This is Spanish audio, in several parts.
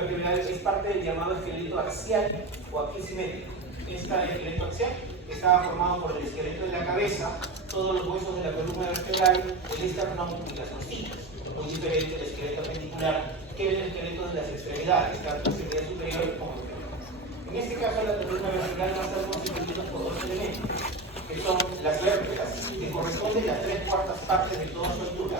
vertebral es parte del llamado esqueleto axial o aquisimétrico. Este esqueleto axial estaba formado por el esqueleto de la cabeza, todos los huesos de la columna vertebral, el esternón y las costillas. Muy diferente el esqueleto appendicular que el esqueleto de las extremidades, tanto extremidad superior como inferior. En este caso, la columna vertebral va a estar constituida por dos elementos, que son las vértebras, que corresponden a 3/4 partes de toda su altura,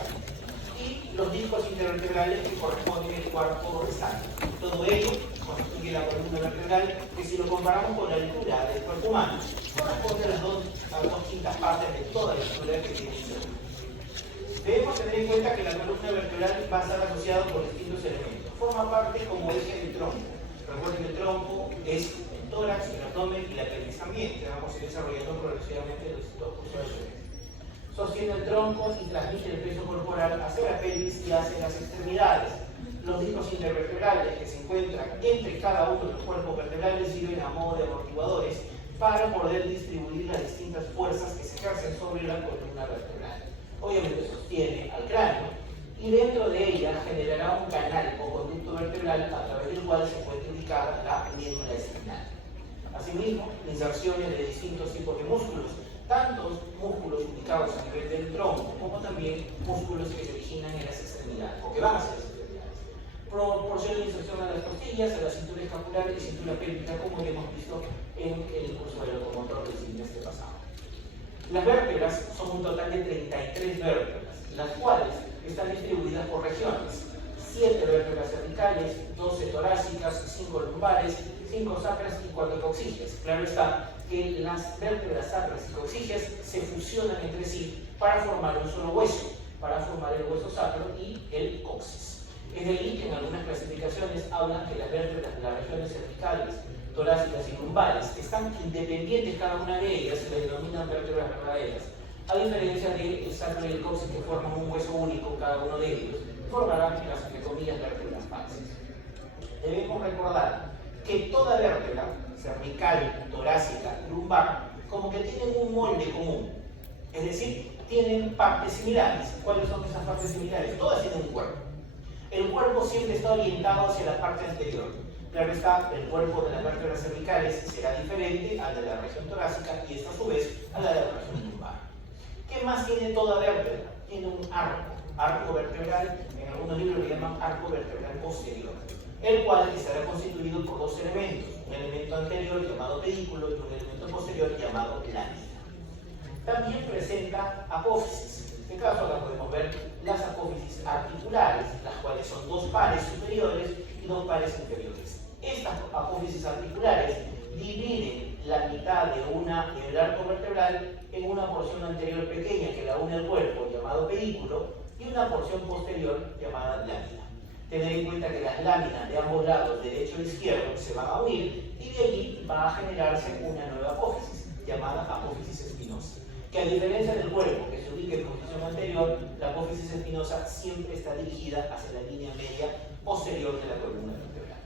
y los discos intervertebrales, que corresponden al cuarto restante. Todo ello constituye la columna vertebral, que si lo comparamos con la altura del cuerpo humano, corresponde a las dos quintas partes de toda la altura que tiene el ser. Debemos tener en cuenta que la columna vertebral va a estar asociada por distintos elementos. Forma parte como eje del tronco. Recuerden que el tronco es el tórax, el abdomen y la pelvis también, que vamos a ir desarrollando progresivamente en los distintos cursos de cerebro. Sostiene el tronco y transmite el peso corporal hacia la pelvis y hacia las extremidades. Los discos intervertebrales que se encuentran entre cada uno de los cuerpos vertebrales sirven a modo de amortiguadores para poder distribuir las distintas fuerzas que se ejercen sobre la columna vertebral. Obviamente sostiene al cráneo y dentro de ella generará un canal o conducto vertebral a través del cual se encuentra ubicada la médula espinal. Asimismo, inserciones de distintos tipos de músculos, tantos músculos ubicados a nivel del tronco como también músculos que se originan en las extremidades o que van hacia las extremidades. Proporciona inserción a las costillas, a la cintura escapular y cintura pélvica, como hemos visto en el curso del locomotor del semestre pasado. Las vértebras son un total de 33 vértebras, las cuales están distribuidas por regiones. 7 vértebras cervicales, 12 torácicas, 5 lumbares, 5 sacras y 4 coxígeas. Claro está que las vértebras sacras y coxígeas se fusionan entre sí para formar un solo hueso, para formar el hueso sacro y el coxis. Es de ahí que en algunas clasificaciones hablan que las vértebras de las regiones cervicales, torácicas y lumbares están independientes cada una de ellas, se denominan vértebras verdaderas, a diferencia del sacro y el coxis, que forman un hueso único cada uno de ellos, formarán las, entre comillas, vértebras falsas. Debemos recordar que toda vértebra, cervical, torácica, lumbar, como que tienen un molde común, es decir, tienen partes similares. ¿Cuáles son esas partes similares? Todas tienen un cuerpo. El cuerpo siempre está orientado hacia la parte anterior. Claro está, el cuerpo de las vértebras cervicales será diferente al de la región torácica y esta a su vez a la de la región lumbar. ¿Qué más tiene toda vértebra? Tiene un arco vertebral, en algunos libros le llaman arco vertebral posterior, el cual estará constituido por dos elementos, un elemento anterior llamado pedículo y un elemento posterior llamado lámina. También presenta apófisis. En este caso acá podemos ver las apófisis articulares, las cuales son dos pares superiores y dos pares inferiores. Estas apófisis articulares dividen la mitad del arco vertebral en una porción anterior pequeña que la une al cuerpo, llamado pedículo, y una porción posterior llamada lámina. Tener en cuenta que las láminas de ambos lados, derecho e izquierdo, se van a unir y de allí va a generarse una nueva apófisis, llamada apófisis espinosa, que a diferencia del cuerpo que se ubica en posición anterior, la apófisis espinosa siempre está dirigida hacia la línea media posterior de la columna vertebral.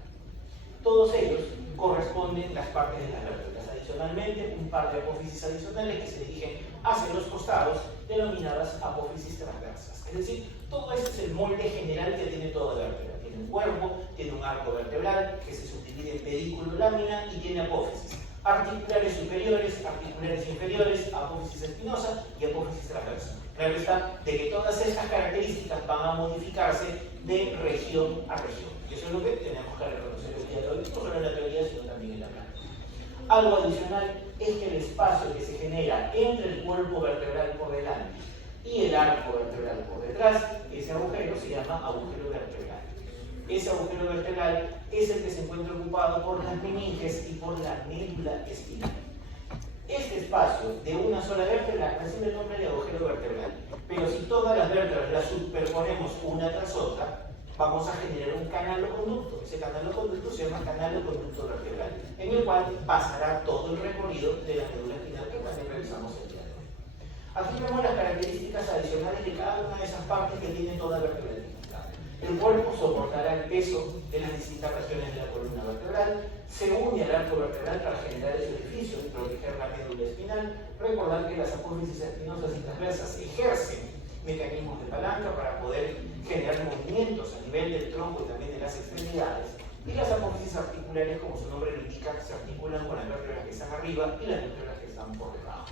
Todos ellos corresponden las partes de las vértebras. Adicionalmente, un par de apófisis adicionales que se dirigen hacia los costados, denominadas apófisis transversas. Es decir, todo ese es el molde general que tiene toda vértebra. Tiene un cuerpo, tiene un arco vertebral que se subdivide en pedículo, lámina y tiene apófisis. Articulares superiores, articulares inferiores, apófisis espinosa y apófisis transversa. Claro está de que todas estas características van a modificarse de región a región. Y eso es lo que tenemos que reconocer el día de hoy, no solo en la teoría, sino también en la práctica. Algo adicional es que el espacio que se genera entre el cuerpo vertebral por delante y el arco vertebral por detrás, ese agujero se llama agujero vertebral. Ese agujero vertebral es el que se encuentra ocupado por las meninges y por la médula espinal. Este espacio de una sola vértebra recibe el nombre de agujero vertebral, pero si todas las vértebras las superponemos una tras otra, vamos a generar un canal o conducto. Ese canal o conducto se llama canal o conducto vertebral, en el cual pasará todo el recorrido de la médula espinal que también revisamos el día de hoy. Aquí vemos las características adicionales de cada una de esas partes que tiene toda vértebra. El cuerpo soportará el peso de las distintas regiones de la columna vertebral, se une al arco vertebral para generar ese orificio y proteger la médula espinal. Recordar que las apófisis espinosas y transversas ejercen mecanismos de palanca para poder generar movimientos a nivel del tronco y también de las extremidades. Y las apófisis articulares, como su nombre lo indica, se articulan con las vértebras que están arriba y las vértebras que están por debajo.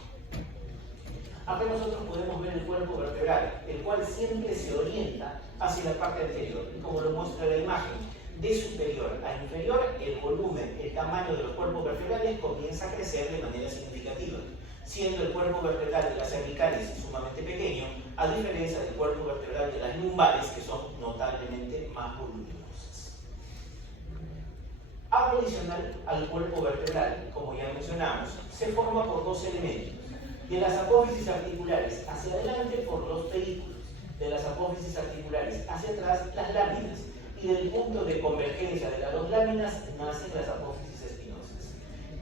Acá nosotros podemos ver el cuerpo vertebral, el cual siempre se orienta hacia la parte anterior. Y como lo muestra la imagen, de superior a inferior, el volumen, el tamaño de los cuerpos vertebrales comienza a crecer de manera significativa, siendo el cuerpo vertebral de las cervicales sumamente pequeño, a diferencia del cuerpo vertebral de las lumbares, que son notablemente más voluminosas. Algo adicional al cuerpo vertebral, como ya mencionamos, se forma por dos elementos. De las apófisis articulares hacia adelante por los pedículos, de las apófisis articulares hacia atrás las láminas, y del punto de convergencia de las dos láminas nacen las apófisis espinosas.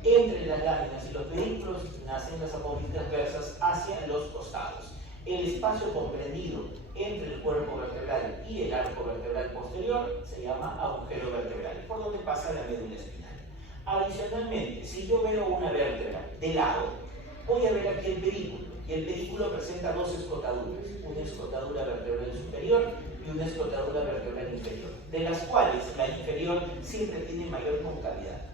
Entre las láminas y los pedículos nacen las apófisis transversas hacia los costados. El espacio comprendido entre el cuerpo vertebral y el arco vertebral posterior se llama agujero vertebral, por donde pasa la médula espinal. Adicionalmente, si yo veo una vértebra de lado, voy a ver aquí el pedículo, y el pedículo presenta dos escotaduras, una escotadura vertebral superior y una escotadura vertebral inferior, de las cuales la inferior siempre tiene mayor concavidad.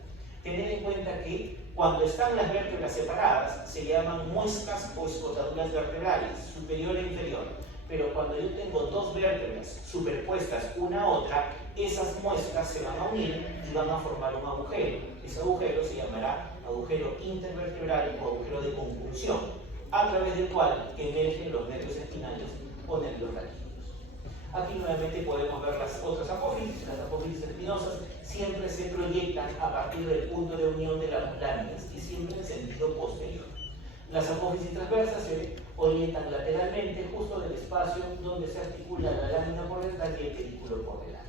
Tened en cuenta que cuando están las vértebras separadas se llaman muescas o escotaduras vertebrales, superior e inferior, pero cuando yo tengo dos vértebras superpuestas una a otra, esas muescas se van a unir y van a formar un agujero. Ese agujero se llamará agujero intervertebral o agujero de conjunción, a través del cual emergen los nervios espinales o nervios raquídeos. Aquí nuevamente podemos ver las otras apófisis. Las apófisis espinosas siempre se proyectan a partir del punto de unión de las láminas y siempre en sentido posterior. Las apófisis transversas se orientan lateralmente justo del espacio donde se articula la lámina por detrás y el pedículo por delante.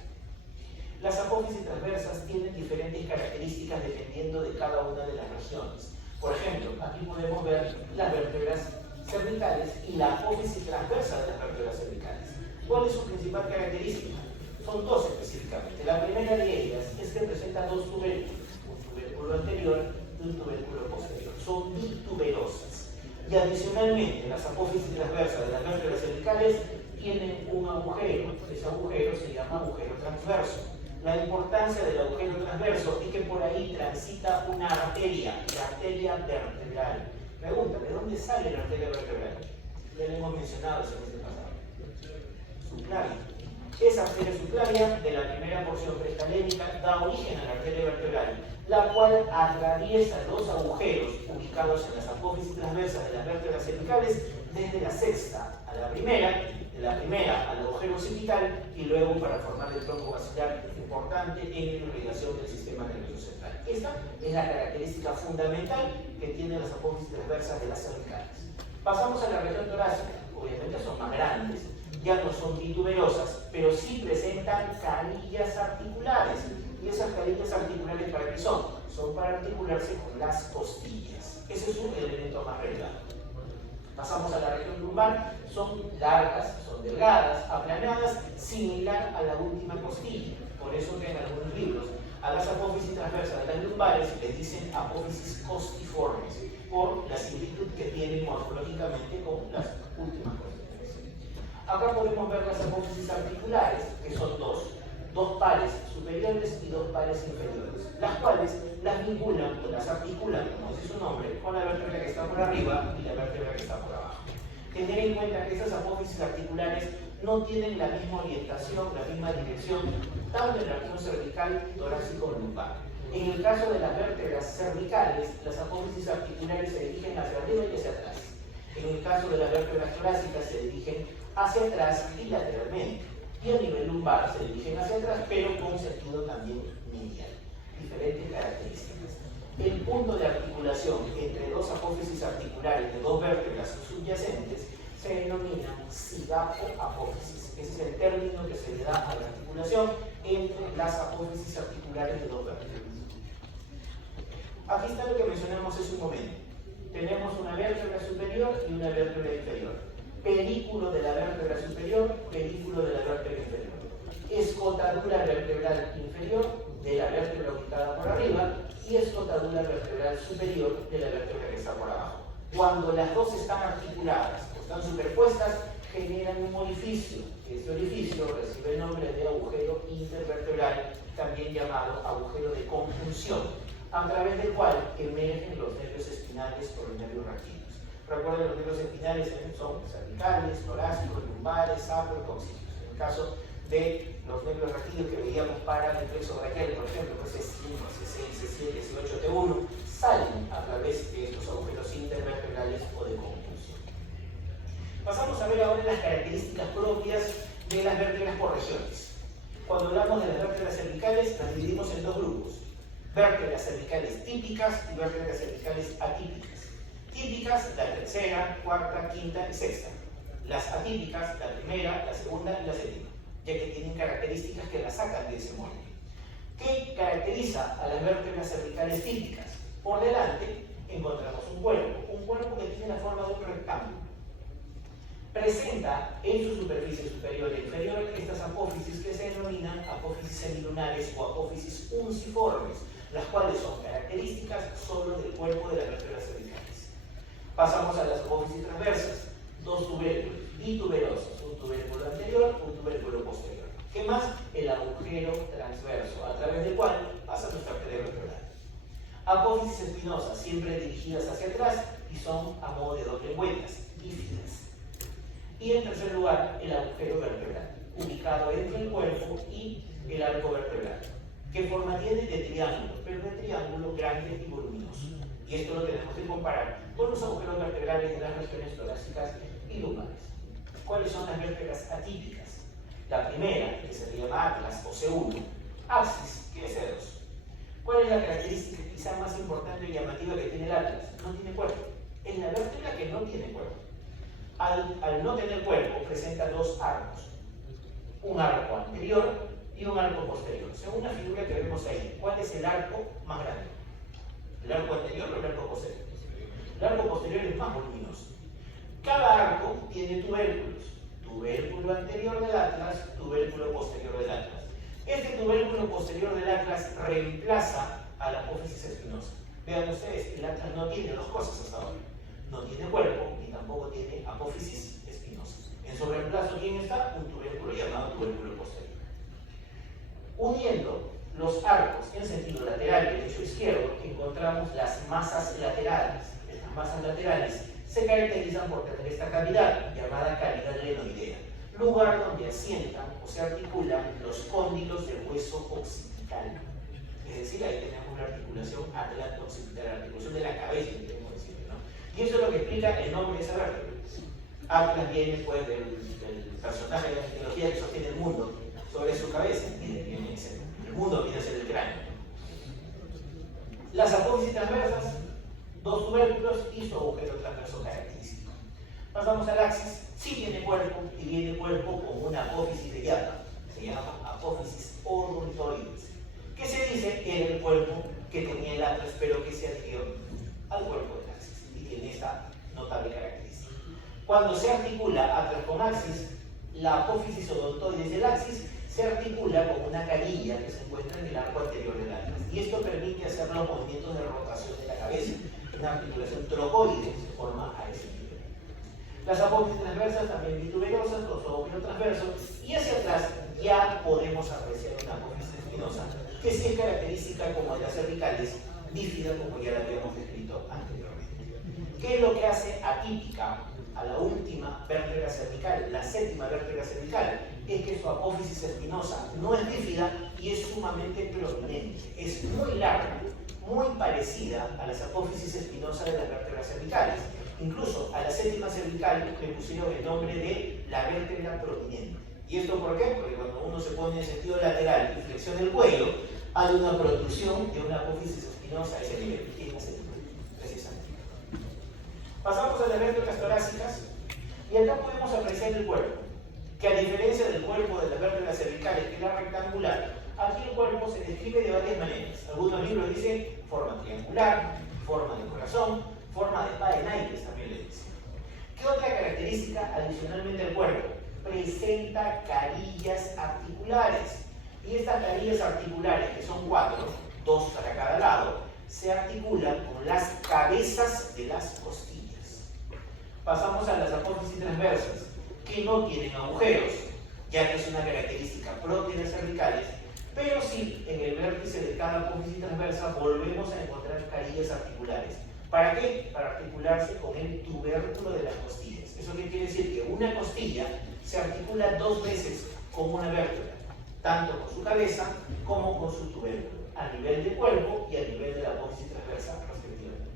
Las apófisis transversas tienen diferentes características dependiendo de cada una de las regiones. Por ejemplo, aquí podemos ver las vértebras cervicales y la apófisis transversa de las vértebras cervicales. ¿Cuál es su principal característica? Son dos específicamente. La primera de ellas es que presenta dos tubérculos, un tubérculo anterior y un tubérculo posterior. Son bituberosas. Y adicionalmente, las apófisis transversas de las vértebras cervicales tienen un agujero. Ese agujero se llama agujero transverso. La importancia del agujero transverso es que por ahí transita una arteria, la arteria vertebral. Pregunta, ¿de dónde sale la arteria vertebral? Ya lo hemos mencionado el semestre pasado. Subclavia. Esa arteria subclavia de la primera porción preescalénica da origen a la arteria vertebral, la cual atraviesa los agujeros ubicados en las apófisis transversas de las vértebras cervicales desde la sexta a la primera, de la primera al agujero occipital y luego para formar el tronco basilar importante en la irrigación del sistema nervioso central. Esta es la característica fundamental que tienen las apófisis transversas de las cervicales. Pasamos a la región torácica. Obviamente son más grandes, ya no son bituberosas, pero sí presentan canillas articulares. ¿Y esas canillas articulares para qué son? Son para articularse con las costillas. Ese es un elemento más relevante. Pasamos a la región lumbar, son largas, son delgadas, aplanadas, similar a la última costilla. Por eso que en algunos libros a las apófisis transversas de las lumbares les dicen apófisis costiformes, por la similitud que tienen morfológicamente con las últimas costillas. Acá podemos ver las apófisis articulares, que son dos pares superiores y dos pares inferiores, las cuales las vinculan o las articulan, como dice su nombre, con la vértebra que está por arriba y la vértebra que está por abajo. Tener en cuenta que estas apófisis articulares no tienen la misma orientación, la misma dirección, tanto en la región cervical, torácico o lumbar. En el caso de las vértebras cervicales, las apófisis articulares se dirigen hacia arriba y hacia atrás. En el caso de las vértebras torácicas se dirigen hacia atrás y lateralmente. Y a nivel lumbar se dirigen hacia atrás, pero con sentido también medial. Diferentes características. El punto de articulación entre dos apófisis articulares de dos vértebras subyacentes se denomina cigapo-apófisis. Ese es el término que se le da a la articulación entre las apófisis articulares de dos vértebras. Aquí está lo que mencionamos hace un momento. Tenemos una vértebra superior y una vértebra inferior. Pedículo de la vértebra superior, pedículo de la vértebra inferior. Escotadura vertebral inferior de la vértebra ubicada por arriba y escotadura vertebral superior de la vértebra que está por abajo. Cuando las dos están articuladas o están superpuestas, generan un orificio. Este orificio recibe el nombre de agujero intervertebral, también llamado agujero de conjunción, a través del cual emergen los nervios espinales o los nervios raquídeos. Recuerden, los nervios espinales son cervicales, torácicos, lumbares, sacrococcígeos. En el caso de los nervios raquídeos que veíamos para el plexo braquial, por ejemplo, C5, C6, C7, C8, T1, salen a través de estos agujeros intervertebrales o de conjunción. Pasamos a ver ahora las características propias de las vértebras por regiones. Cuando hablamos de las vértebras cervicales, las dividimos en dos grupos: vértebras cervicales típicas y vértebras cervicales atípicas. Típicas, la tercera, cuarta, quinta y sexta. Las atípicas, la primera, la segunda y la séptima, ya que tienen características que las sacan de ese molde. ¿Qué caracteriza a las vértebras cervicales típicas? Por delante encontramos un cuerpo que tiene la forma de un rectángulo. Presenta en su superficie superior e inferior estas apófisis que se denominan apófisis semilunares o apófisis unciformes, las cuales son características solo del cuerpo de las vértebras cervicales. Pasamos a las apófisis transversas, dos tubérculos bituberosos, un tubérculo anterior, un tubérculo posterior. ¿Qué más? El agujero transverso, a través del cual pasa nuestra arteria vertebral. Apófisis espinosas, siempre dirigidas hacia atrás y son a modo de doble vueltas, bífidas. Y en tercer lugar, el agujero vertebral, ubicado entre el cuerpo y el arco vertebral. ¿Qué forma tiene? De triángulo, pero de triángulo grande y voluminoso. Y esto lo tenemos que comparar con los agujeros vertebrales de las regiones torácicas y lumbares. ¿Cuáles son las vértebras atípicas? La primera, que se llama atlas o C1, axis, que es C2. ¿Cuál es la característica quizá más importante y llamativa que tiene el atlas? No tiene cuerpo. Es la vértebra que no tiene cuerpo. Al no tener cuerpo, presenta dos arcos. Un arco anterior y un arco posterior. Según la figura que vemos ahí, ¿cuál es el arco más grande? ¿El arco anterior o el arco posterior? El arco posterior es más voluminoso. Cada arco tiene tubérculos. Tubérculo anterior del atlas, tubérculo posterior del atlas. Este tubérculo posterior del atlas reemplaza a la apófisis espinosa. Vean ustedes, el atlas no tiene dos cosas hasta ahora. No tiene cuerpo ni tampoco tiene apófisis espinosa. En su reemplazo, ¿quién está? Un tubérculo llamado tubérculo posterior. Uniendo los arcos en sentido lateral, derecho e izquierdo, encontramos las masas laterales. Estas masas laterales se caracterizan por tener esta cavidad llamada cavidad glenoidea, lugar donde asientan o se articulan los cóndilos del hueso occipital. Es decir, ahí tenemos la articulación atlanto-occipital, la articulación de la cabeza, queremos decir, ¿no? Y eso es lo que explica el nombre de esa vértebra. Atlas viene pues del personaje de la mitología que sostiene el mundo sobre su cabeza, viene ese. El mundo viene a ser el cráneo. Las apófisis transversas, dos tubérculos y su agujero transverso característico. Pasamos al axis, sí tiene cuerpo y tiene cuerpo con una apófisis de llama, se llama apófisis odontoides, que se dice que era el cuerpo que tenía el atlas, pero que se adhirió al cuerpo del axis y tiene esta notable característica. Cuando se articula atlas con axis, la apófisis odontoides del axis se articula con una canilla que se encuentra en el arco anterior del atlas, y esto permite hacer los movimientos de rotación de la cabeza. Una articulación trocoide se forma a ese nivel. Las apófisis transversas también bituberosas, los agujero transverso, y hacia atrás ya podemos apreciar una apófisis espinosa, que sí es característica como de las cervicales, bífida, como ya la habíamos descrito anteriormente. ¿Qué es lo que hace atípica a la última vértebra cervical, la séptima vértebra cervical? Es que su apófisis espinosa no es bífida y es sumamente prominente, es muy larga, muy parecida a las apófisis espinosas de las vértebras cervicales. Incluso a la séptima cervical le pusieron el nombre de la vértebra prominente. ¿Y esto por qué? Porque cuando uno se pone en sentido lateral y flexiona el cuello, hay una protrusión de una apófisis espinosa a ese nivel, y es precisamente. Pasamos a las vértebras torácicas y acá podemos apreciar el cuerpo, que a diferencia del cuerpo de las vértebras cervicales, que es la rectangular, aquí el cuerpo se describe de varias maneras. Algunos libros dicen forma triangular, forma de corazón, forma de espada de naipes también le dicen. ¿Qué otra característica adicionalmente del cuerpo? Presenta carillas articulares. Y estas carillas articulares, que son 4, 2 para cada lado, se articulan con las cabezas de las costillas. Pasamos a las apófisis transversas, que no tienen agujeros, ya que es una característica propia de las cervicales, Pero sí, en el vértice de cada apófisis transversa volvemos a encontrar carillas articulares. ¿Para qué? Para articularse con el tubérculo de las costillas. ¿Eso qué quiere decir? Que una costilla se articula dos veces con una vértebra, tanto con su cabeza como con su tubérculo, a nivel del cuerpo y a nivel de la apófisis transversa, respectivamente.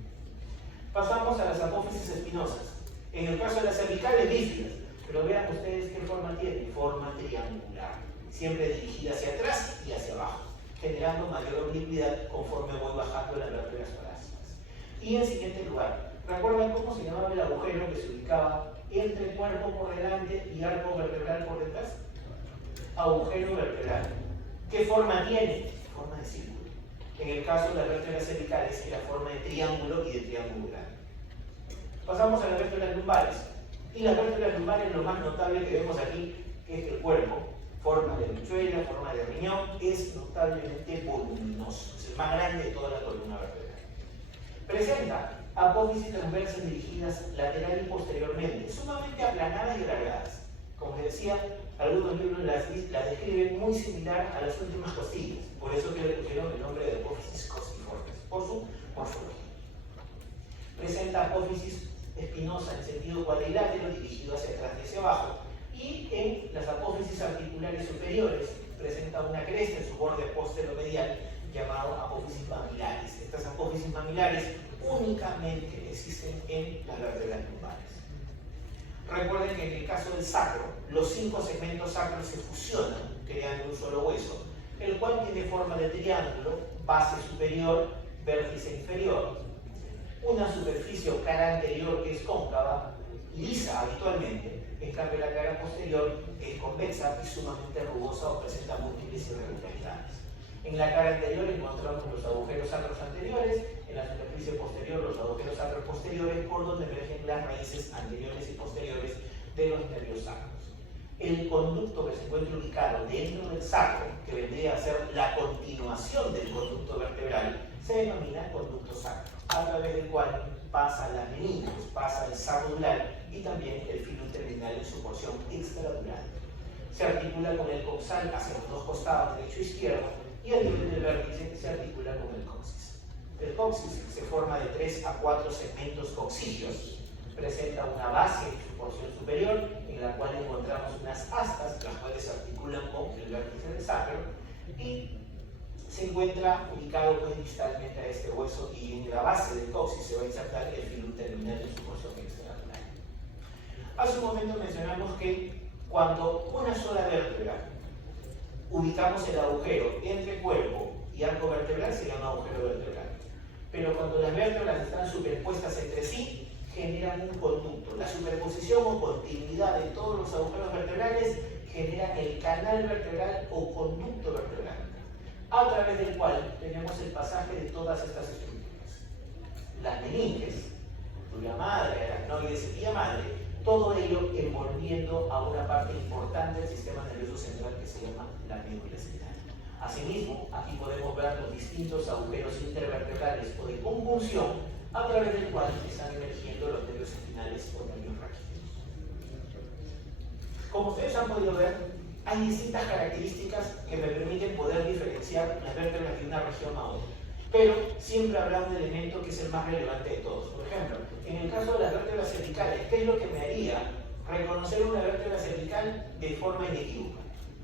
Pasamos a las apófisis espinosas. En el caso de las cervicales bífidas, pero vean ustedes qué forma tiene, forma triangular, siempre dirigida hacia atrás y hacia abajo, generando mayor oblicuidad conforme voy bajando las vértebras torácicas. Y en siguiente lugar, ¿recuerdan cómo se llamaba el agujero que se ubicaba entre cuerpo por delante y arco vertebral por detrás? Agujero vertebral. ¿Qué forma tiene? Forma de círculo. En el caso de las vértebras cervicales, era forma de triángulo y de triángulo grande. Pasamos a las vértebras lumbares. Y las vértebras lumbares, lo más notable que vemos aquí, que es que el cuerpo, forma de habichuela, forma de riñón, es notablemente voluminoso. Es el más grande de toda la columna vertebral. Presenta apófisis transversas dirigidas lateral y posteriormente, sumamente aplanadas y alargadas. Como les decía, algunos libros las describen muy similar a las últimas costillas, por eso que le pusieron el nombre de apófisis costiformes, por su morfología. Presenta apófisis espinosa en sentido cuadrilátero dirigido hacia atrás y hacia abajo, y en las apófisis articulares superiores presenta una cresta en su borde posteromedial llamado apófisis mamilares. Estas apófisis mamilares únicamente existen en las vértebras lumbares. Recuerden que en el caso del sacro, los 5 segmentos sacros se fusionan creando un solo hueso, el cual tiene forma de triángulo, base superior, vértice inferior, una superficie o cara anterior que es cóncava, lisa habitualmente, en cambio la cara posterior es convexa y sumamente rugosa o presenta múltiples irregularidades. En la cara anterior encontramos los agujeros sacros anteriores, en la superficie posterior los agujeros sacros posteriores, por donde emergen las raíces anteriores y posteriores de los nervios sacros. El conducto que se encuentra ubicado dentro del sacro, que vendría a ser la continuación del conducto vertebral, se denomina conducto sacro, a través del cual pasa las meninges, pasa el saco dural y también el filo terminal en su porción extradural. Se articula con el coxal hacia los dos costados, derecho e izquierdo, y a nivel del vértice se articula con el coxis. El coxis se forma de 3 a 4 segmentos coxígeos, presenta una base en su porción superior, en la cual encontramos unas astas, las cuales se articulan con el vértice del sacro, y se encuentra ubicado pues, distalmente a este hueso, y en la base del coxis se va a insertar el filo terminal en su porción extradural. Hace un momento mencionamos que cuando una sola vértebra ubicamos el agujero entre cuerpo y arco vertebral, se llama agujero vertebral. Pero cuando las vértebras están superpuestas entre sí, generan un conducto. La superposición o continuidad de todos los agujeros vertebrales generan el canal vertebral o conducto vertebral, a través del cual tenemos el pasaje de todas estas estructuras. Las meninges, dura madre, aracnoides y vía madre, todo ello envolviendo a una parte importante del sistema nervioso central que se llama la médula espinal. Asimismo, aquí podemos ver los distintos agujeros intervertebrales o de conjunción a través del cual están emergiendo los nervios espinales o nervios raquídeos. Como ustedes han podido ver, hay distintas características que me permiten poder diferenciar las vértebras de una región a otra. Pero siempre habrá un elemento que es el más relevante de todos. Por ejemplo, en el caso de las vértebras cervicales, ¿qué es lo que me haría reconocer una vértebra cervical de forma inequívoca?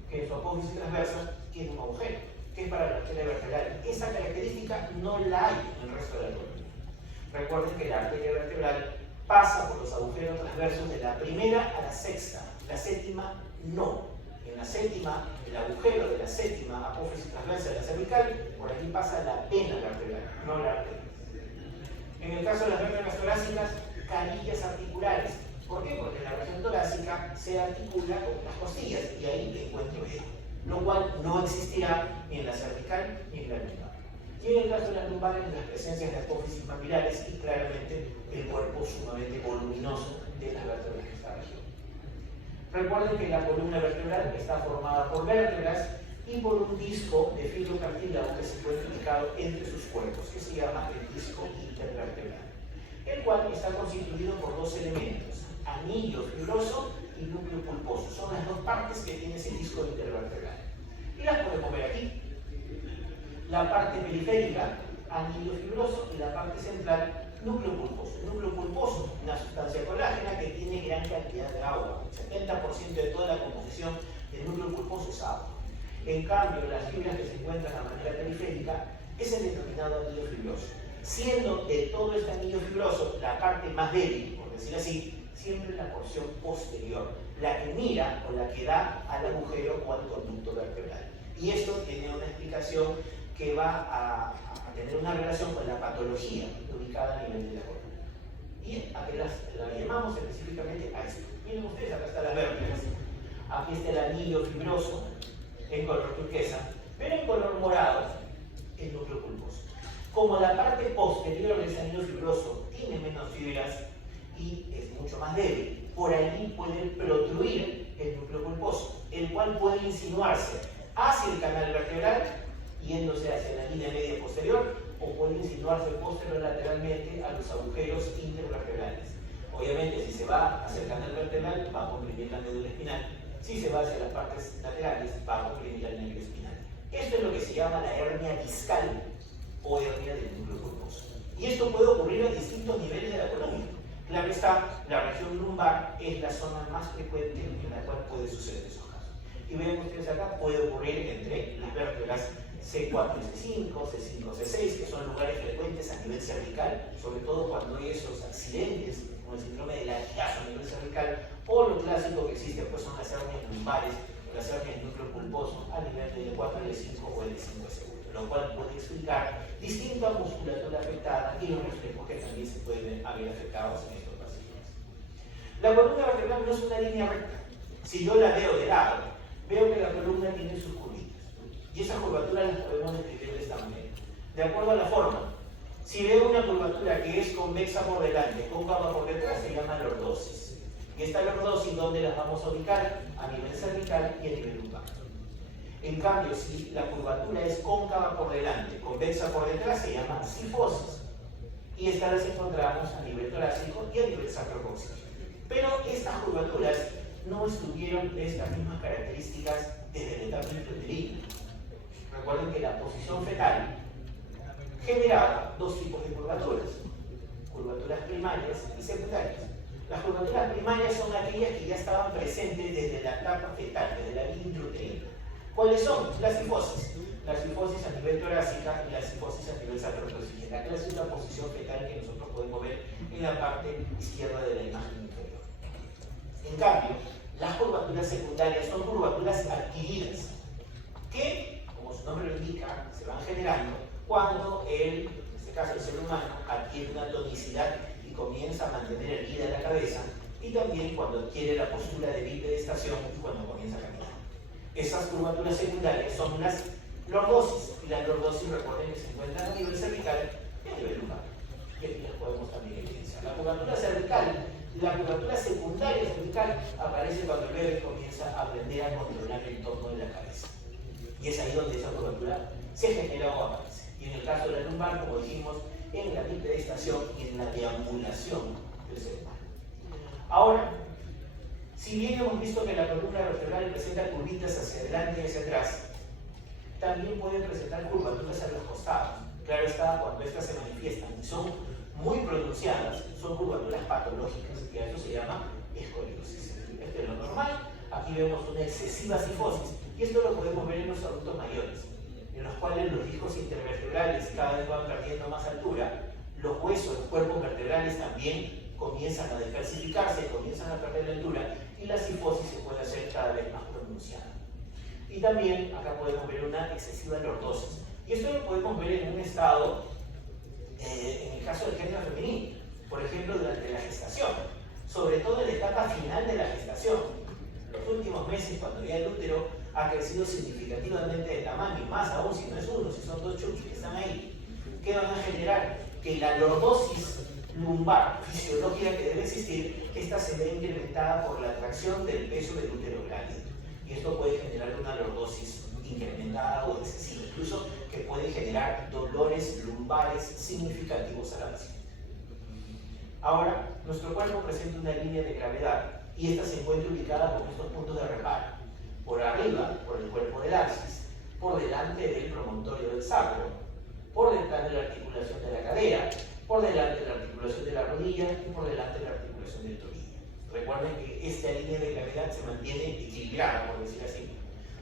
Que en su apófisis transversa tiene un agujero, que es para la arteria vertebral. Esa característica no la hay en el resto de la columna. Recuerden que la arteria vertebral pasa por los agujeros transversos de la primera a la sexta, la séptima no. En la séptima, el agujero de la séptima apófisis transversa de la cervical, por aquí pasa la vena vertebral, no la arteria. En el caso de las vértebras torácicas, carillas articulares. ¿Por qué? Porque la región torácica se articula con las costillas y ahí le encuentro esto, lo cual no existirá ni en la cervical ni en la lumbar. Y en el caso de las lumbares, las presencias de apófisis mamilares y claramente el cuerpo sumamente voluminoso de las vértebras de esta región. Recuerden que la columna vertebral está formada por vértebras y por un disco de fibro cartílago que se encuentra ubicado entre sus cuerpos, que se llama el disco intervertebral, el cual está constituido por dos elementos, anillo fibroso y núcleo pulposo. Son las dos partes que tiene ese disco intervertebral. Y las podemos ver aquí. La parte periférica, anillo fibroso, y la parte central, núcleo pulposo. El núcleo pulposo, una sustancia colágena que tiene gran cantidad de agua. El 70% de toda la composición del núcleo pulposo es agua. En cambio, las fibras que se encuentran a manera periférica es el denominado anillo fibroso. Siendo de todo este anillo fibroso la parte más débil, por decir así, siempre la porción posterior, la que mira o la que da al agujero o al conducto vertebral. Y esto tiene una explicación que va a tener una relación con la patología ubicada a nivel de la columna. Y a que la llamamos específicamente a esto. Miren ustedes, acá están las vértebras. Aquí está el anillo fibroso en color turquesa, pero en color morado el núcleo pulposo. Como la parte posterior de ese anillo fibroso tiene menos fibras y es mucho más débil, por ahí puede protruir el núcleo pulposo, el cual puede insinuarse hacia el canal vertebral, yéndose hacia la línea media posterior, o puede insinuarse posterolateralmente a los agujeros intervertebrales. Obviamente, si se va hacia el canal vertebral, va a comprimir la médula espinal. Si se va hacia las partes laterales, va a comprimir el nervio espinal. Esto es lo que se llama la hernia discal o hernia del núcleo pulposo. Y esto puede ocurrir a distintos niveles de la columna. Claro está, la región lumbar es la zona más frecuente en la cual puede suceder esos casos. Y ven ustedes acá, puede ocurrir entre las vértebras C4 y C5, C5, C6, que son lugares frecuentes a nivel cervical, sobre todo cuando hay esos accidentes, como el síndrome de latigazo a nivel cervical, o lo clásico que existe pues son las hernias lumbares, las hernias del núcleo pulposo a nivel de L4, L5 o L5 seguro, lo cual puede explicar distinta musculatura afectada y los reflejos que también se pueden haber afectados en estos pacientes. La columna vertebral no es una línea recta. Si yo la veo de lado, veo que la columna tiene sus curvitas. Y esas curvaturas las podemos describir de esta manera. De acuerdo a la forma, si veo una curvatura que es convexa por delante, cóncava por detrás, se llama lordosis. Y esta lordosis, ¿dónde las vamos a ubicar? A nivel cervical y a nivel lumbar. En cambio, si la curvatura es cóncava por delante, convexa por detrás, se llama sifosis. Y estas las encontramos a nivel torácico y a nivel sacrocoxal. Pero estas curvaturas no estuvieron de estas mismas características desde la etapa intrauterina. Recuerden que la posición fetal generaba dos tipos de curvaturas primarias y secundarias. Las curvaturas primarias son aquellas que ya estaban presentes desde la etapa fetal, desde la vida intrauterina. ¿Cuáles son? La sifosis. La sifosis a nivel torácica y la sifosis a nivel sacrocoxal. La clásica posición fetal que nosotros podemos ver en la parte izquierda de la imagen inferior. En cambio, las curvaturas secundarias son curvaturas adquiridas que, como su nombre lo indica, se van generando cuando en este caso el ser humano, adquiere una tonicidad y comienza a mantener erguida la cabeza, y también cuando adquiere la postura de bipedestación y cuando comienza a caminar. Esas curvaturas secundarias son las lordosis, y las lordosis, recuerden que se encuentran a nivel cervical y a nivel lumbar. Y aquí las podemos también evidenciar. La curvatura cervical, la curvatura secundaria cervical aparece cuando el bebé comienza a aprender a controlar el entorno de la cabeza. Y es ahí donde esa curvatura se genera o aparece. Y en el caso de la lumbar, como dijimos, en la bipedestación y en la deambulación del ser humano. Ahora, si bien hemos visto que la columna vertebral presenta curvitas hacia adelante y hacia atrás, también puede presentar curvaturas a los costados. Claro está, cuando estas se manifiestan y son muy pronunciadas, son curvaturas patológicas, que a eso se llama escoliosis. Esto es lo normal. Aquí vemos una excesiva sifosis, y esto lo podemos ver en los adultos mayores, en los cuales los discos intervertebrales cada vez van perdiendo más altura, los huesos, los cuerpos vertebrales también comienzan a descalcificarse, comienzan a perder la altura, y la sifosis se puede hacer cada vez más pronunciada. Y también acá podemos ver una excesiva lordosis. Y esto lo podemos ver en un estado, en el caso del género femenino, por ejemplo, durante la gestación, sobre todo en la etapa final de la gestación. Los últimos meses, cuando ya el útero ha crecido significativamente de tamaño, y más aún si no es uno, si son dos chukis que están ahí, ¿qué van a generar? Que la lordosis lumbar fisiológica que debe existir, esta se ve incrementada por la tracción del peso del útero grande. Y esto puede generar una lordosis incrementada o excesiva, incluso que puede generar dolores lumbares significativos a la paciente. Ahora, nuestro cuerpo presenta una línea de gravedad y esta se encuentra ubicada por estos puntos de reparo. Por arriba, por el cuerpo del axis, por delante del promontorio del sacro, por detrás de la articulación de la cadera, por delante de la articulación de la rodilla y por delante de la articulación del tobillo. Recuerden que esta línea de gravedad se mantiene equilibrada, por decir así,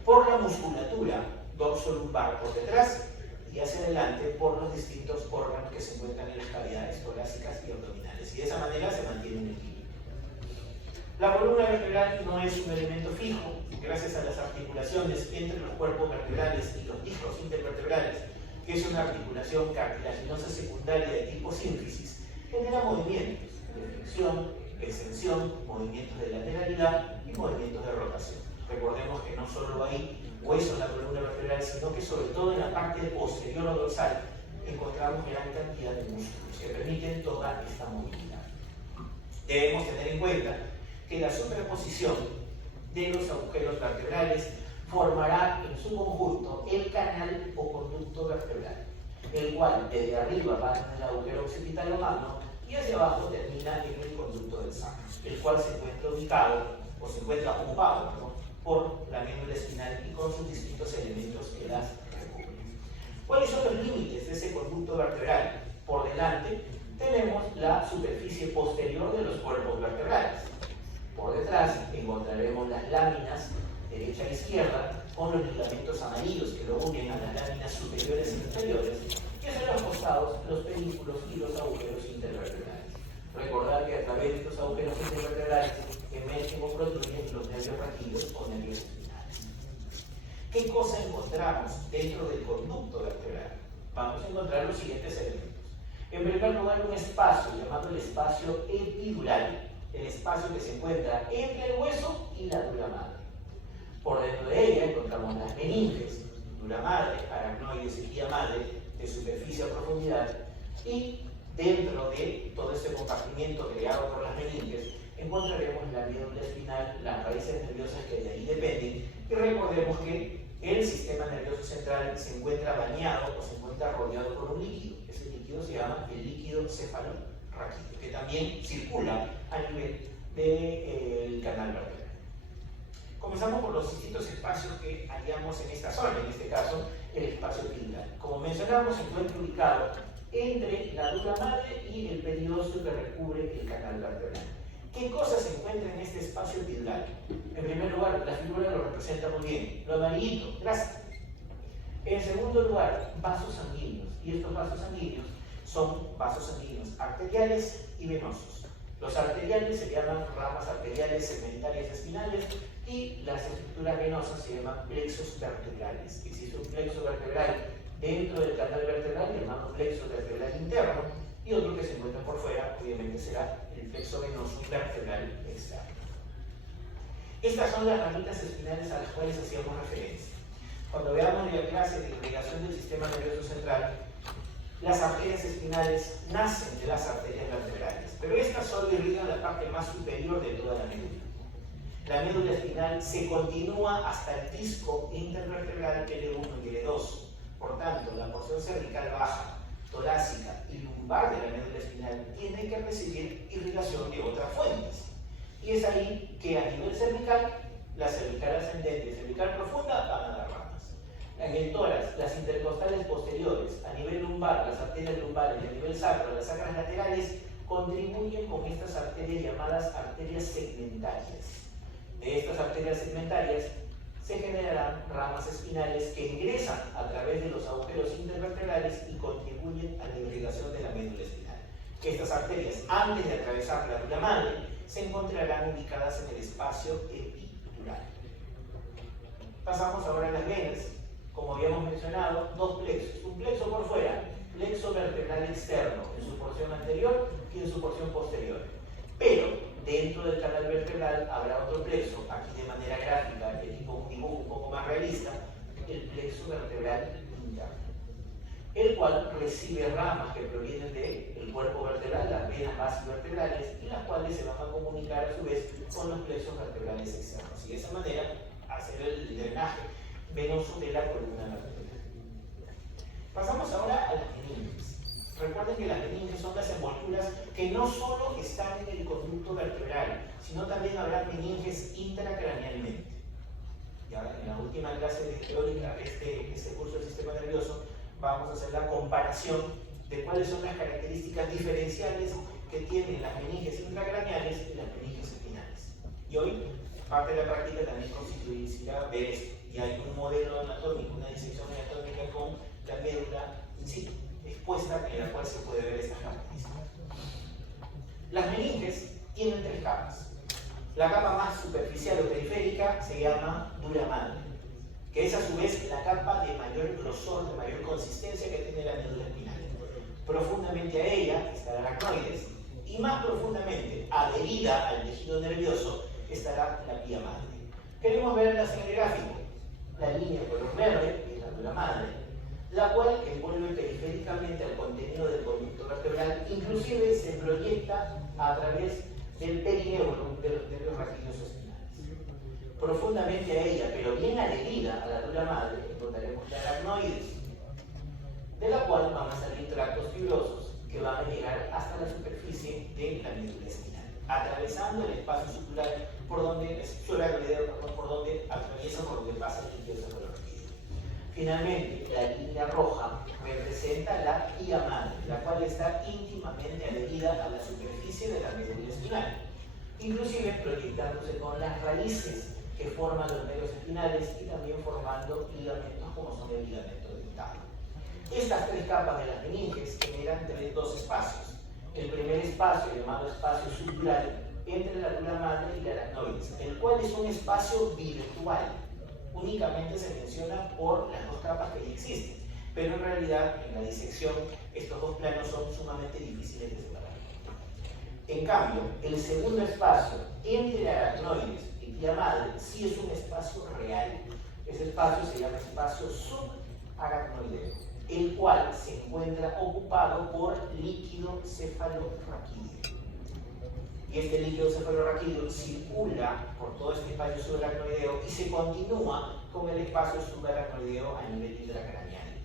por la musculatura dorso-lumbar por detrás y hacia adelante por los distintos órganos que se encuentran en las cavidades torácicas y abdominales. Y de esa manera se mantiene un equilibrio. La columna vertebral no es un elemento fijo, gracias a las articulaciones entre los cuerpos vertebrales y los discos intervertebrales, que es una articulación cartilaginosa secundaria de tipo sínfisis, genera movimientos de flexión, extensión, movimientos de lateralidad y movimientos de rotación. Recordemos que no solo hay hueso en la columna vertebral, sino que sobre todo en la parte posterior o dorsal encontramos gran cantidad de músculos que permiten toda esta movilidad. Debemos tener en cuenta que la superposición de los agujeros vertebrales formará en su conjunto el canal o conducto vertebral, el cual desde arriba va en el agujero occipital magno y hacia abajo termina en el conducto del sacro, el cual se encuentra ubicado o se encuentra ocupado por la médula espinal y con sus distintos elementos que las recubren. ¿Cuáles son los límites de ese conducto vertebral? Por delante tenemos la superficie posterior de los cuerpos vertebrales. Por detrás encontraremos las láminas derecha e izquierda con los ligamentos amarillos que lo unen a las láminas superiores e inferiores, y hacia los costados los pedículos y los agujeros intervertebrales. Recordar que a través de estos agujeros intervertebrales emergen o protruyen los nervios raquídeos o nervios espinales. ¿Qué cosa encontramos dentro del conducto vertebral? Vamos a encontrar los siguientes elementos. En primer lugar, un espacio llamado el espacio epidural, el espacio que se encuentra entre el hueso y la dura madre. Por dentro de ella encontramos las meninges, dura madre, aracnoides y guía madre, de superficie a profundidad, y dentro de todo este compartimiento creado por las meninges encontraremos la médula espinal, las raíces nerviosas que de ahí dependen, y recordemos que el sistema nervioso central se encuentra bañado o se encuentra rodeado por un líquido. Ese líquido se llama el líquido cefalorraquídeo, que también circula a nivel del canal vertebral. Comenzamos por los distintos espacios que hallamos en esta zona, en este caso el espacio epidural. Como mencionamos, se encuentra ubicado entre la dura madre y el periósteo que recubre el canal vertebral. ¿Qué cosas se encuentran en este espacio epidural? En primer lugar, la figura lo representa muy bien, lo amarillito, grasa. En segundo lugar, vasos sanguíneos, y estos vasos sanguíneos son vasos sanguíneos arteriales y venosos. Los arteriales se llaman ramas arteriales segmentarias espinales y las estructuras venosas se llaman plexos vertebrales. Existe un plexo vertebral dentro del canal vertebral llamado plexo vertebral interno, y otro que se encuentra por fuera, obviamente será el plexo venoso vertebral externo. Estas son las ramitas espinales a las cuales hacíamos referencia. Cuando veamos la clase de irrigación del sistema nervioso central, las arterias espinales nacen de las arterias vertebrales, pero estas solo irrigan la parte más superior de toda la médula. La médula espinal se continúa hasta el disco intervertebral L1 y L2. Por tanto, la porción cervical baja, torácica y lumbar de la médula espinal tiene que recibir irrigación de otras fuentes. Y es ahí que a nivel cervical, la cervical ascendente y cervical profunda van a dar ramas. En el tórax, las intercostales posteriores, a nivel lumbar, las arterias lumbares y a nivel sacro, las sacras laterales, contribuyen con estas arterias llamadas arterias segmentarias. De estas arterias segmentarias se generarán ramas espinales que ingresan a través de los agujeros intervertebrales y contribuyen a la irrigación de la médula espinal. Estas arterias, antes de atravesar la dura madre, se encontrarán ubicadas en el espacio epidural. Pasamos ahora a las venas. Como habíamos mencionado, dos plexos. Un plexo por fuera, plexo vertebral externo, en su porción anterior y en su porción posterior. Pero dentro del canal vertebral habrá otro plexo, aquí de manera gráfica, de tipo un dibujo un poco más realista, el plexo vertebral interno, el cual recibe ramas que provienen del cuerpo vertebral, las venas basivertebrales, y las cuales se van a comunicar a su vez con los plexos vertebrales externos, y de esa manera hacer el drenaje venoso de la columna vertebral. Pasamos ahora a las meninges. Recuerden que las meninges son las envolturas que no solo están en el conducto vertebral, sino también habrá meninges intracranealmente. Ya en la última clase teórica de este curso del sistema nervioso vamos a hacer la comparación de cuáles son las características diferenciales que tienen las meninges intracraneales y las meninges espinales. Y hoy, parte de la práctica también constituirá ver esto. Y hay un modelo anatómico, una disección anatómica con la médula in situ expuesta, en la cual se puede ver estas características. Las meninges tienen tres capas. La capa más superficial o periférica se llama dura madre, que es a su vez la capa de mayor grosor, de mayor consistencia que tiene la médula espinal. Profundamente a ella está el aracnoides y más profundamente, adherida al tejido nervioso, estará la pía madre. Queremos verlas en el gráfico. La línea de color verde es la dura madre, la cual envuelve periféricamente al contenido del conducto vertebral, inclusive se proyecta a través del perineuron de los nervios raquídeos espinales. Profundamente a ella, pero bien adherida a la dura madre, encontraremos la aracnoides, de la cual van a salir tractos fibrosos que van a llegar hasta la superficie de la médula espinal, atravesando el espacio sutural por donde atraviesa por donde pasa el líquido cefalorraquídeo. Finalmente, la línea roja representa la pía madre, la cual está íntimamente adherida a la superficie de la médula espinal, inclusive proyectándose con las raíces que forman los nervios espinales y también formando ligamentos como son el ligamento dentado. Estas tres capas de las meninges generan dos espacios. El primer espacio, llamado espacio sutural, entre la dura madre y la aracnoides, el cual es un espacio virtual. Únicamente se menciona por las dos capas que ya existen, pero en realidad en la disección estos dos planos son sumamente difíciles de separar. En cambio, el segundo espacio entre la aracnoides y pía madre sí es un espacio real. Ese espacio se llama espacio subaracnoideo, el cual se encuentra ocupado por líquido cefalorraquídeo. Y este líquido cefalorraquídeo circula por todo este espacio subaracnoideo y se continúa con el espacio subaracnoideo a nivel intracraneal.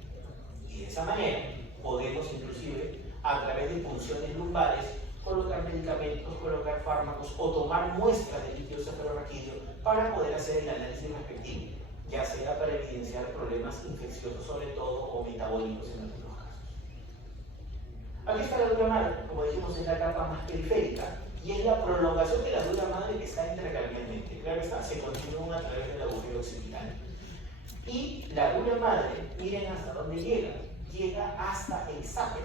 Y de esa manera podemos inclusive, a través de punciones lumbares, colocar medicamentos, colocar fármacos o tomar muestras de líquido cefalorraquídeo para poder hacer el análisis respectivo, ya sea para evidenciar problemas infecciosos sobre todo o metabólicos en algunos casos. Aquí está la dura madre, como dijimos, es la capa más periférica y es la prolongación de la dura madre que está intracranealmente. Claro está, se continúa a través del agujero occipital. Y la dura madre, miren hasta dónde llega. Llega hasta el sacro,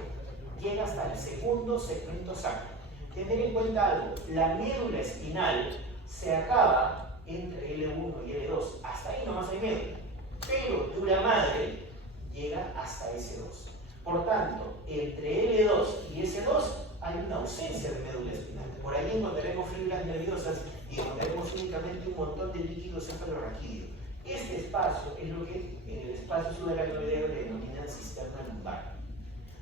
llega hasta el segundo segmento sacro. Tener en cuenta algo, la médula espinal se acaba entre L1 y L2, hasta ahí nomás hay médula, pero dura madre llega hasta S2. Por tanto, entre L2 y S2 hay una ausencia de médula espinal. Por ahí encontraremos fibras nerviosas y encontraremos únicamente un montón de líquido cefalorraquídeo. Este espacio es lo que en el espacio subaracnoideo le denominan cisterna lumbar.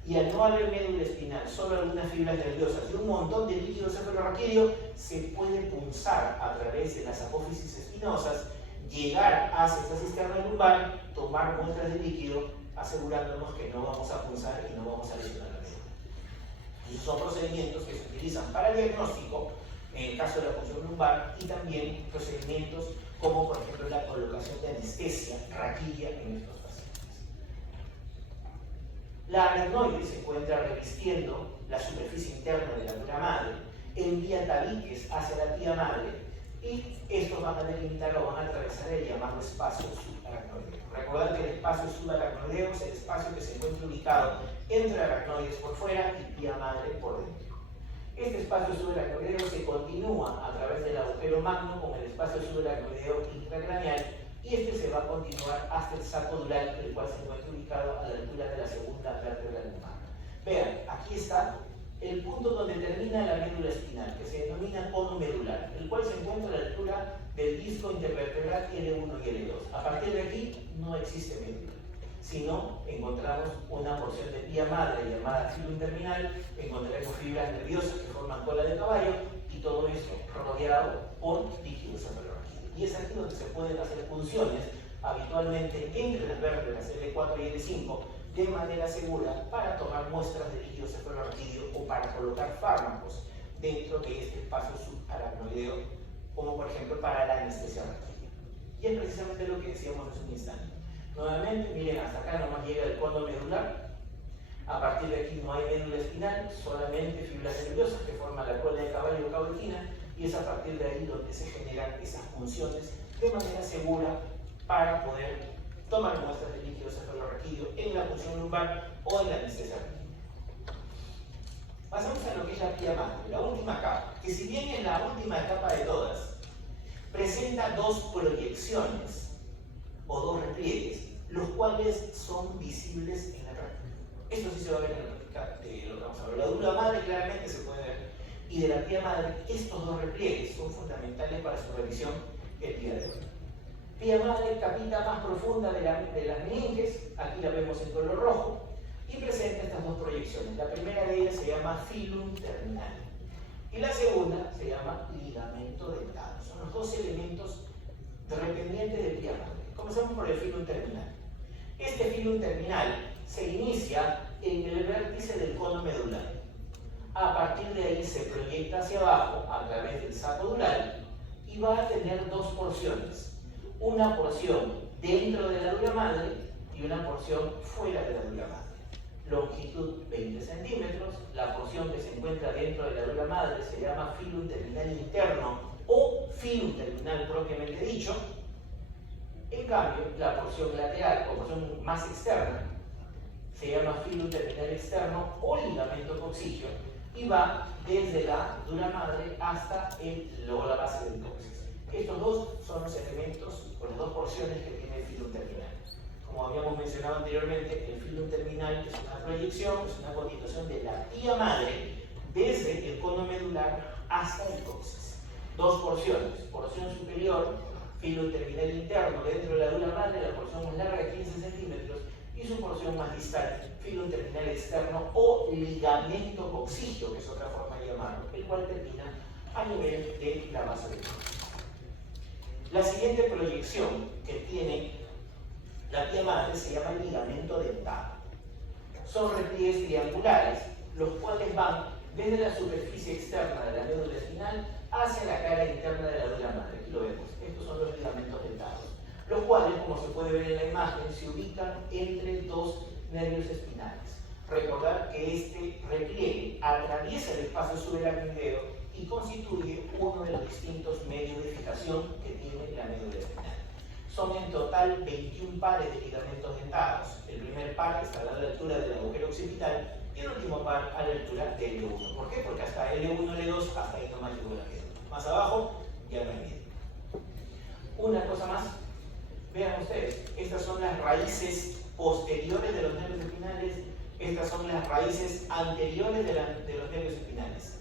Y al no haber médula espinal, solo algunas fibras nerviosas y un montón de líquido cefalorraquídeo, se puede punzar a través de las apófisis espinosas, llegar hacia esta cisterna lumbar, tomar muestras de líquido, asegurándonos que no vamos a punzar y no vamos a lesionar la médula. Y son procedimientos que se utilizan para diagnóstico, en el caso de la punción lumbar, y también procedimientos como por ejemplo la colocación de anestesia raquídea en estos pacientes. La aracnoide se encuentra revistiendo la superficie interna de la dura madre, envía tabiques hacia la pía madre y estos van a delimitar o van a atravesar el llamado espacio subaracnoideo. Recordad que el espacio subaracnoideo es el espacio que se encuentra ubicado entre aracnoides por fuera y pía madre por dentro. Este espacio subaracnoideo se continúa a través del agujero magno con el espacio subaracnoideo intracraneal y este se va a continuar hasta el saco dural, el cual se encuentra ubicado a la altura de la segunda vértebra lumbar. Vean, aquí está el punto donde termina la médula espinal, que se denomina cono medular, el cual se encuentra a la altura del disco intervertebral L1 y L2. A partir de aquí no existe médula, sino encontramos una porción de pía madre llamada filo interminal, encontraremos fibras nerviosas que forman cola de caballo y todo esto rodeado por líquido cefalorraquídeo. Y es aquí donde se pueden hacer punciones habitualmente entre las vértebras L4 y L5 de manera segura para tomar muestras de líquido cefalorraquídeo o para colocar fármacos dentro de este espacio subaracnoideo, como por ejemplo para la anestesia raquídea. Y es precisamente lo que decíamos hace un instante. Nuevamente, miren, hasta acá nomás llega el cono medular. A partir de aquí no hay médula espinal, solamente fibras nerviosas que forman la cola de caballo o caudequina, y es a partir de ahí donde se generan esas funciones de manera segura para poder tomar muestras de líquido cefalorraquídeo en la punción lumbar o en la anestesia. Pasamos a lo que es la pía madre, la última capa, que si bien es la última capa de todas, presenta dos proyecciones o dos repliegues, los cuales son visibles en la práctica. Eso sí se va a ver en la práctica de lo que vamos a ver. La dura madre claramente se puede ver. Y de la pía madre, estos dos repliegues son fundamentales para su revisión el día de hoy. Pía madre, capita más profunda de las meninges, aquí la vemos en color rojo, y presenta estas dos proyecciones. La primera de ellas se llama filum terminal y la segunda se llama ligamento dentado. Son los dos elementos dependientes de pía madre. Comenzamos por el filum terminal. Este filum terminal se inicia en el vértice del cono medular. A partir de ahí se proyecta hacia abajo a través del saco dural y va a tener dos porciones. Una porción dentro de la dura madre y una porción fuera de la dura madre. Longitud 20 centímetros, la porción que se encuentra dentro de la dura madre se llama filum terminal interno o filum terminal propiamente dicho. En cambio, la porción lateral o porción más externa se llama filum terminal externo o ligamento coxígeo y va desde la dura madre hasta la base del coxis. Estos dos son los elementos o las dos porciones que tiene el filum terminal. Como habíamos mencionado anteriormente, el filum terminal es una proyección, es una continuación de la pía madre desde el cono medular hasta el coxis. Dos porciones, porción superior, filum terminal interno dentro de la dura madre, la porción más larga de 15 centímetros, y su porción más distal, filum terminal externo o ligamento coxígeo, que es otra forma de llamarlo, el cual termina a nivel de la base del coxis. La siguiente proyección que tiene la pía madre se llama ligamento dentado. Son repliegues triangulares, los cuales van desde la superficie externa de la médula espinal hacia la cara interna de la dura madre. Aquí lo vemos. Estos son los ligamentos dentados, los cuales, como se puede ver en la imagen, se ubican entre dos nervios espinales. Recordar que este repliegue atraviesa el espacio subaracnoideo y constituye uno de los distintos medios de fijación que tiene la médula espinal. Son en total 21 pares de ligamentos dentados. El primer par está a la altura del agujero occipital y el último par a la altura del L1. ¿Por qué? Porque hasta L1, L2, hasta ahí nomás llegó la médula. Más abajo, ya no hay médula. Una cosa más, vean ustedes, estas son las raíces posteriores de los nervios espinales, estas son las raíces anteriores de los nervios espinales.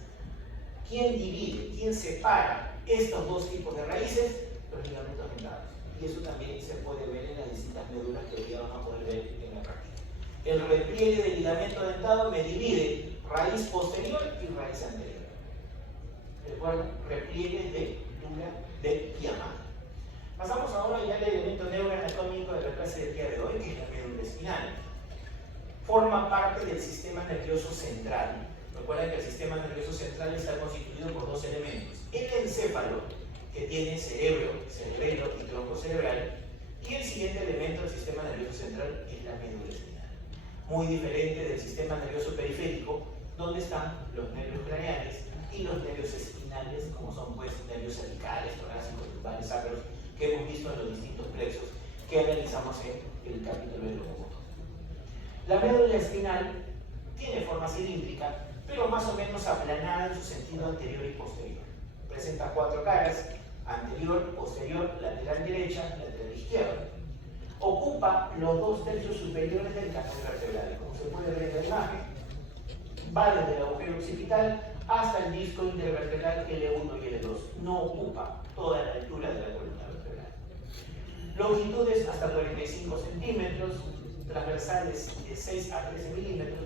¿Quién divide, quién separa estos dos tipos de raíces? Los ligamentos dentados. Y eso también se puede ver en las distintas médulas que hoy día vamos a poder ver en la práctica. El repliegue del ligamento dentado me divide raíz posterior y raíz anterior. Recuerden, repliegue de pía madre. Pasamos ahora ya al elemento neuroanatómico de la clase del día de hoy, que es la médula espinal. Forma parte del sistema nervioso central. Recuerden que el sistema nervioso central está constituido por dos elementos. El encéfalo, que tiene cerebro y tronco cerebral, y el siguiente elemento del sistema nervioso central es la médula espinal. Muy diferente del sistema nervioso periférico, donde están los nervios craneales y los nervios espinales, como son pues nervios cervicales, torácicos, lumbares, sacros, que hemos visto en los distintos plexos que analizamos en el capítulo de locomotor. La médula espinal tiene forma cilíndrica, pero más o menos aplanada en su sentido anterior y posterior. Presenta cuatro caras: anterior, posterior, lateral derecha, lateral izquierda. Ocupa los 2/3 superiores del canal vertebral. Como se puede ver en la imagen, va desde el agujero occipital hasta el disco intervertebral L1 y L2. No ocupa toda la altura de la columna vertebral. Longitudes hasta 45 centímetros, transversales de 6 a 13 milímetros,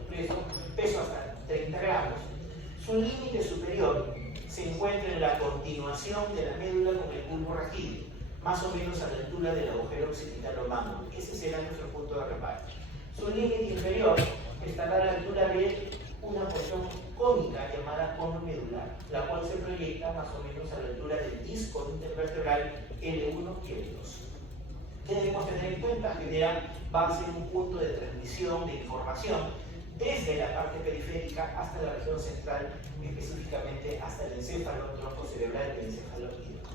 peso hasta 30 gramos. Su límite superior se encuentra en la continuación de la médula con el bulbo raquídeo, más o menos a la altura del agujero occipital o mango. Ese será nuestro punto de reparo. Su límite inferior estará a la altura de una porción cónica llamada cono medular, la cual se proyecta ubica más o menos a la altura del disco intervertebral L1 y L2. ¿Qué debemos tener en cuenta? Va a ser un punto de transmisión de información desde la parte periférica hasta la región central, específicamente hasta el encéfalo, tronco cerebral, el encéfalo y demás.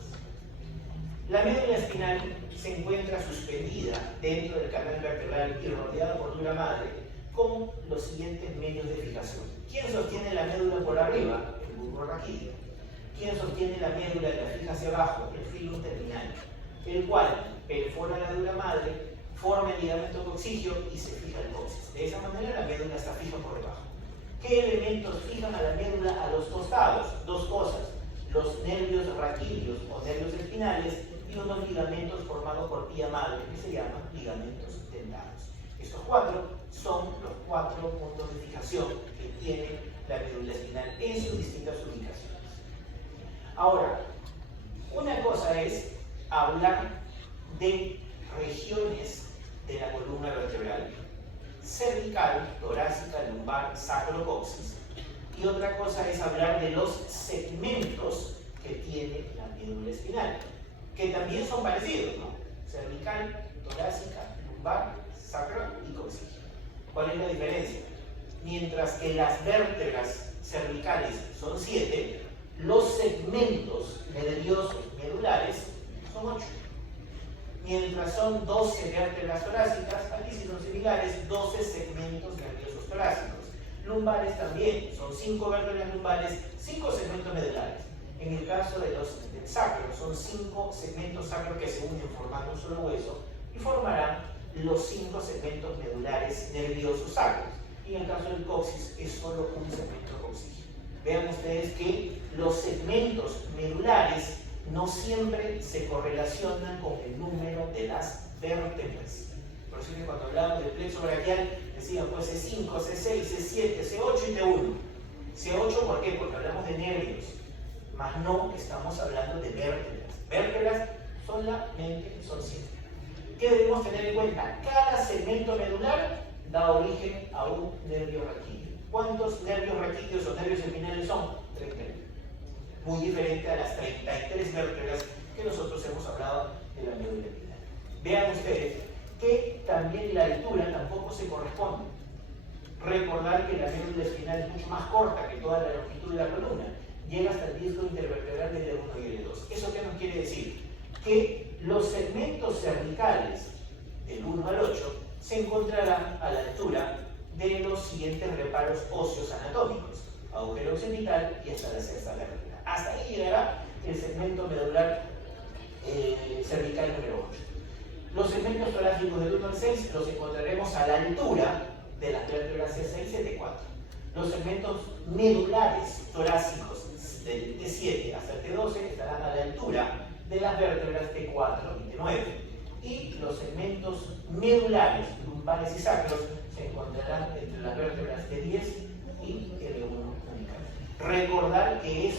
La médula espinal se encuentra suspendida dentro del canal vertebral y rodeada por dura madre con los siguientes medios de fijación. ¿Quién sostiene la médula por arriba? El bulbo raquídeo. ¿Quién sostiene la médula y la fija hacia abajo? El filum terminal, el cual perfora la dura madre, forma el ligamento coxígeo y se fija el coxis. De esa manera la médula está fija por debajo. ¿Qué elementos fijan a la médula a los costados? Dos cosas: los nervios raquídeos o nervios espinales y unos ligamentos formados por pía madre que se llaman ligamentos dentados. Estos cuatro son los cuatro puntos de fijación que tiene la médula espinal en sus distintas ubicaciones. Ahora, una cosa es hablar de regiones de la columna vertebral: cervical, torácica, lumbar, sacrocoxis. Y otra cosa es hablar de los segmentos que tiene la médula espinal, que también son parecidos, ¿no? Cervical, torácica, lumbar, sacro y coxígeo. ¿Cuál es la diferencia? Mientras que las vértebras cervicales son 7, los segmentos nerviosos medulares son 8. Mientras son 12 vértebras torácicas, aquí sí son similares, 12 segmentos nerviosos torácicos. Lumbares también, son 5 vértebras lumbares, 5 segmentos medulares. En el caso del sacro, son 5 segmentos sacros que se unen formando un solo hueso y formarán los 5 segmentos medulares nerviosos sacros. Y en el caso del coxis es solo un segmento coxígeo. Vean ustedes que los segmentos medulares no siempre se correlacionan con el número de las vértebras. Por eso que cuando hablamos del plexo braquial decían pues C5, C6, C7, C8 y T1. C8, ¿por qué? Porque hablamos de nervios, mas no estamos hablando de vértebras. Vértebras solamente son 7. ¿Qué debemos tener en cuenta? Cada segmento medular da origen a un nervio raquídeo. ¿Cuántos nervios raquídeos o nervios espinales son? 31. Muy diferente a las 33 vértebras que nosotros hemos hablado de la médula espinal. Vean ustedes que también la altura tampoco se corresponde. Recordar que la médula espinal es mucho más corta que toda la longitud de la columna. Llega hasta el disco intervertebral del L1 y L2. ¿Eso qué nos quiere decir? Que los segmentos cervicales del 1 al 8 se encontrarán a la altura de los siguientes reparos óseos anatómicos: agujero occipital y hasta la sexta vértebra. Hasta ahí llegará el segmento medular cervical número 8. Los segmentos torácicos del 1 al 6 los encontraremos a la altura de las vértebras C6 y T4. Los segmentos medulares torácicos del T7 hasta el T12 estarán a la altura de las vértebras T4 y T9. Y los segmentos medulares, lumbares y sacros se encontrarán entre las vértebras T10 y L1 únicamente. Recordar que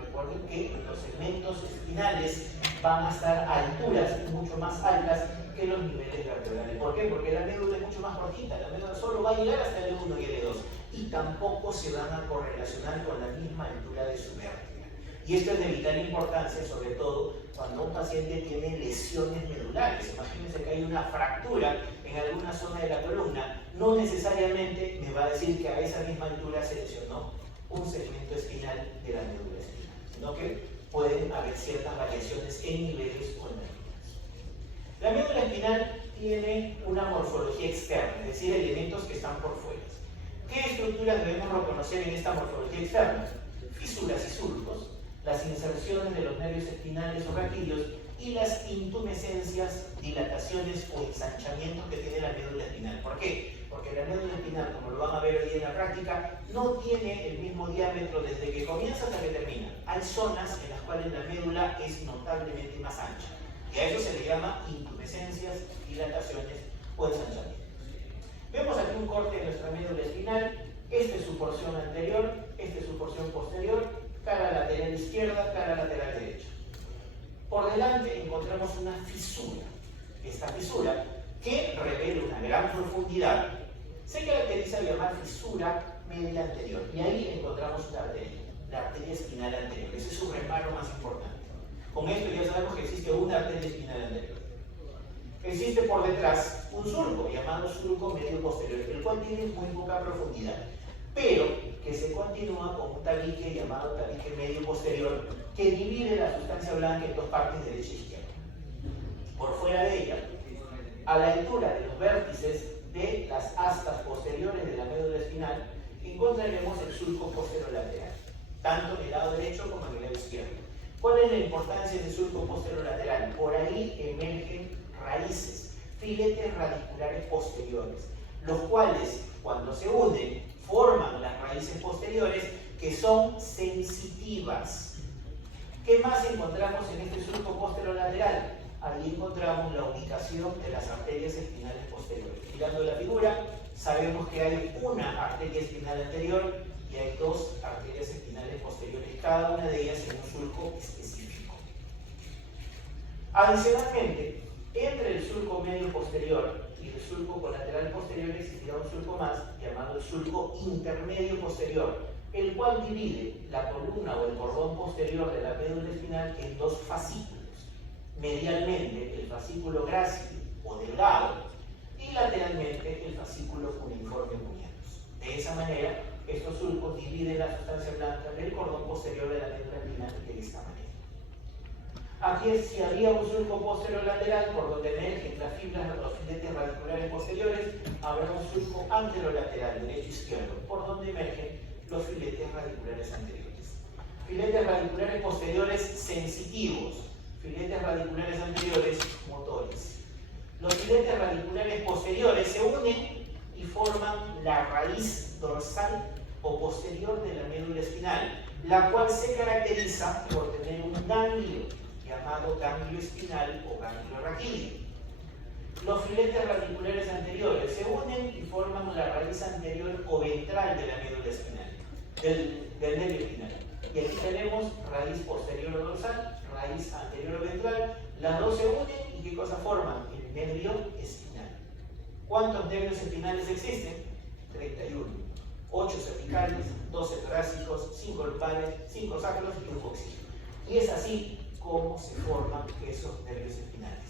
recuerden que los segmentos espinales van a estar a alturas mucho más altas que los niveles vertebrales. ¿Por qué? Porque la médula es mucho más cortita. La médula solo va a llegar hasta el L1 y L2 y tampoco se van a correlacionar con la misma altura de su vértebra. Y esto es de vital importancia, sobre todo cuando un paciente tiene lesiones medulares. Imagínense que hay una fractura en alguna zona de la columna, no necesariamente me va a decir que a esa misma altura se lesionó un segmento espinal de la médula espinal, sino que pueden haber ciertas variaciones en niveles o en alturas. La médula espinal tiene una morfología externa, es decir, elementos que están por fuera. ¿Qué estructuras debemos reconocer en esta morfología externa? Fisuras y surcos, las inserciones de los nervios espinales o raquídeos y las intumescencias, dilataciones o ensanchamientos que tiene la médula espinal. ¿Por qué? Porque la médula espinal, como lo van a ver hoy en la práctica, no tiene el mismo diámetro desde que comienza hasta que termina. Hay zonas en las cuales la médula es notablemente más ancha y a eso se le llama intumescencias, dilataciones o ensanchamientos. Vemos aquí un corte de nuestra médula espinal. Esta es su porción anterior, esta es su porción posterior, cara lateral izquierda, cara lateral derecha. Por delante encontramos una fisura. Esta fisura, que revela una gran profundidad, se caracteriza de llamar fisura media anterior. Y ahí encontramos una arteria. la arteria espinal anterior. Ese es su reparo más importante. Con esto ya sabemos que existe una arteria espinal anterior. Existe por detrás un surco llamado surco medio posterior, el cual tiene muy poca profundidad, pero que se continúa con un tabique llamado tabique medio posterior que divide la sustancia blanca en dos partes, derecha e izquierda. Por fuera de ella, a la altura de los vértices de las astas posteriores de la médula espinal, encontraremos el surco posterolateral, tanto en el lado derecho como en el lado izquierdo. ¿Cuál es la importancia del surco posterolateral? Por ahí emergen raíces, filetes radiculares posteriores, los cuales, cuando se unen, forman las raíces posteriores que son sensitivas. ¿Qué más encontramos en este surco posterolateral? Ahí encontramos la ubicación de las arterias espinales posteriores. Mirando la figura, sabemos que hay una arteria espinal anterior y hay dos arterias espinales posteriores, cada una de ellas en un surco específico. Adicionalmente, entre el surco medio posterior y el surco colateral posterior existirá un surco más llamado el surco intermedio posterior, el cual divide la columna o el cordón posterior de la médula espinal en dos fascículos. Medialmente el fascículo grácil o delgado y lateralmente el fascículo cuneiforme cuneatus. De esa manera, estos surcos dividen la sustancia blanca del cordón posterior de la médula espinal de esta manera. Aquí, si había un surco posterolateral por donde emergen las fibras de los filetes radiculares posteriores, habrá un surco anterolateral, derecho-izquierdo, por donde emergen los filetes radiculares anteriores. Filetes radiculares posteriores sensitivos, filetes radiculares anteriores motores. Los filetes radiculares posteriores se unen y forman la raíz dorsal o posterior de la médula espinal, la cual se caracteriza por tener un ganglio llamado ganglio espinal o ganglio raquídeo. Los filetes radiculares anteriores se unen y forman la raíz anterior o ventral de la médula espinal, del nervio espinal. Y aquí tenemos raíz posterior o dorsal, raíz anterior o ventral, las dos se unen y ¿qué cosa forman? El nervio espinal. ¿Cuántos nervios espinales existen? 31. 8 cervicales, 12 torácicos, 5 lumbales, 5 sacros y un coxígeno. Y es así como se forman esos nervios espinales.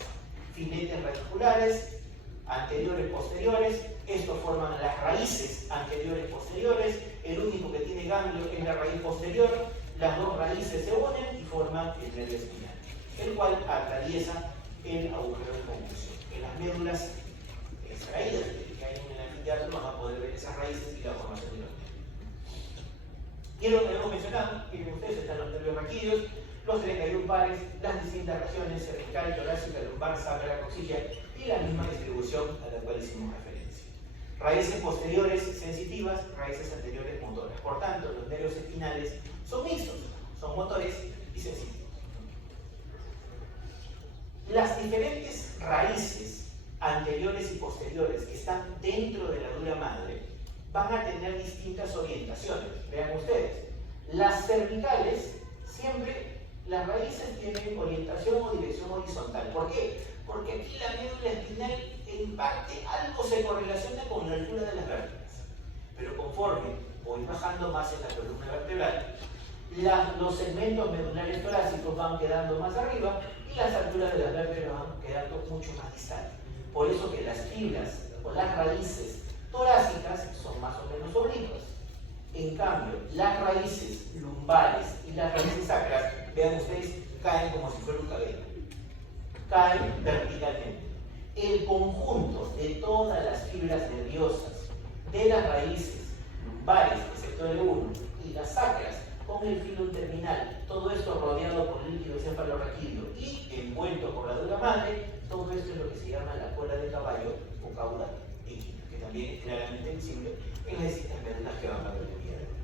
Filetes radiculares, anteriores, posteriores, estos forman las raíces anteriores, posteriores, el único que tiene ganglio es la raíz posterior, las dos raíces se unen y forman el nervio espinal, el cual atraviesa el agujero de conducción. En las médulas extraídas que hay en el anfiteatro van a poder ver esas raíces y la formación de los nervios. Y es lo que hemos mencionado, miren ustedes, están los nervios raquídeos, los 31 pares, las distintas regiones cervical, torácica, lumbar, sacra, coxilla y la misma distribución a la cual hicimos referencia. Raíces posteriores sensitivas, raíces anteriores motoras. Por tanto, los nervios espinales son mixtos, son motores y sensitivos. Las diferentes raíces anteriores y posteriores que están dentro de la dura madre van a tener distintas orientaciones. Vean ustedes, las cervicales siempre las raíces tienen orientación o dirección horizontal. ¿Por qué? Porque aquí la médula espinal en parte algo se correlaciona con la altura de las vértebras. Pero conforme voy bajando más en la columna vertebral, los segmentos medulares torácicos van quedando más arriba y las alturas de las vértebras van quedando mucho más distantes. Por eso que las fibras o las raíces torácicas son más o menos oblicuas. En cambio, las raíces lumbares y las raíces sacras, vean ustedes, caen como si fuera un cabello. Caen verticalmente. El conjunto de todas las fibras nerviosas de las raíces lumbares, excepto el 1, y las sacras, con el filo terminal, todo esto rodeado por el líquido cefalorraquídeo y envuelto por la dura madre, todo esto es lo que se llama la cola de caballo o cauda equina, que también es claramente visible en las distintas médulas que van a ver el día de hoy.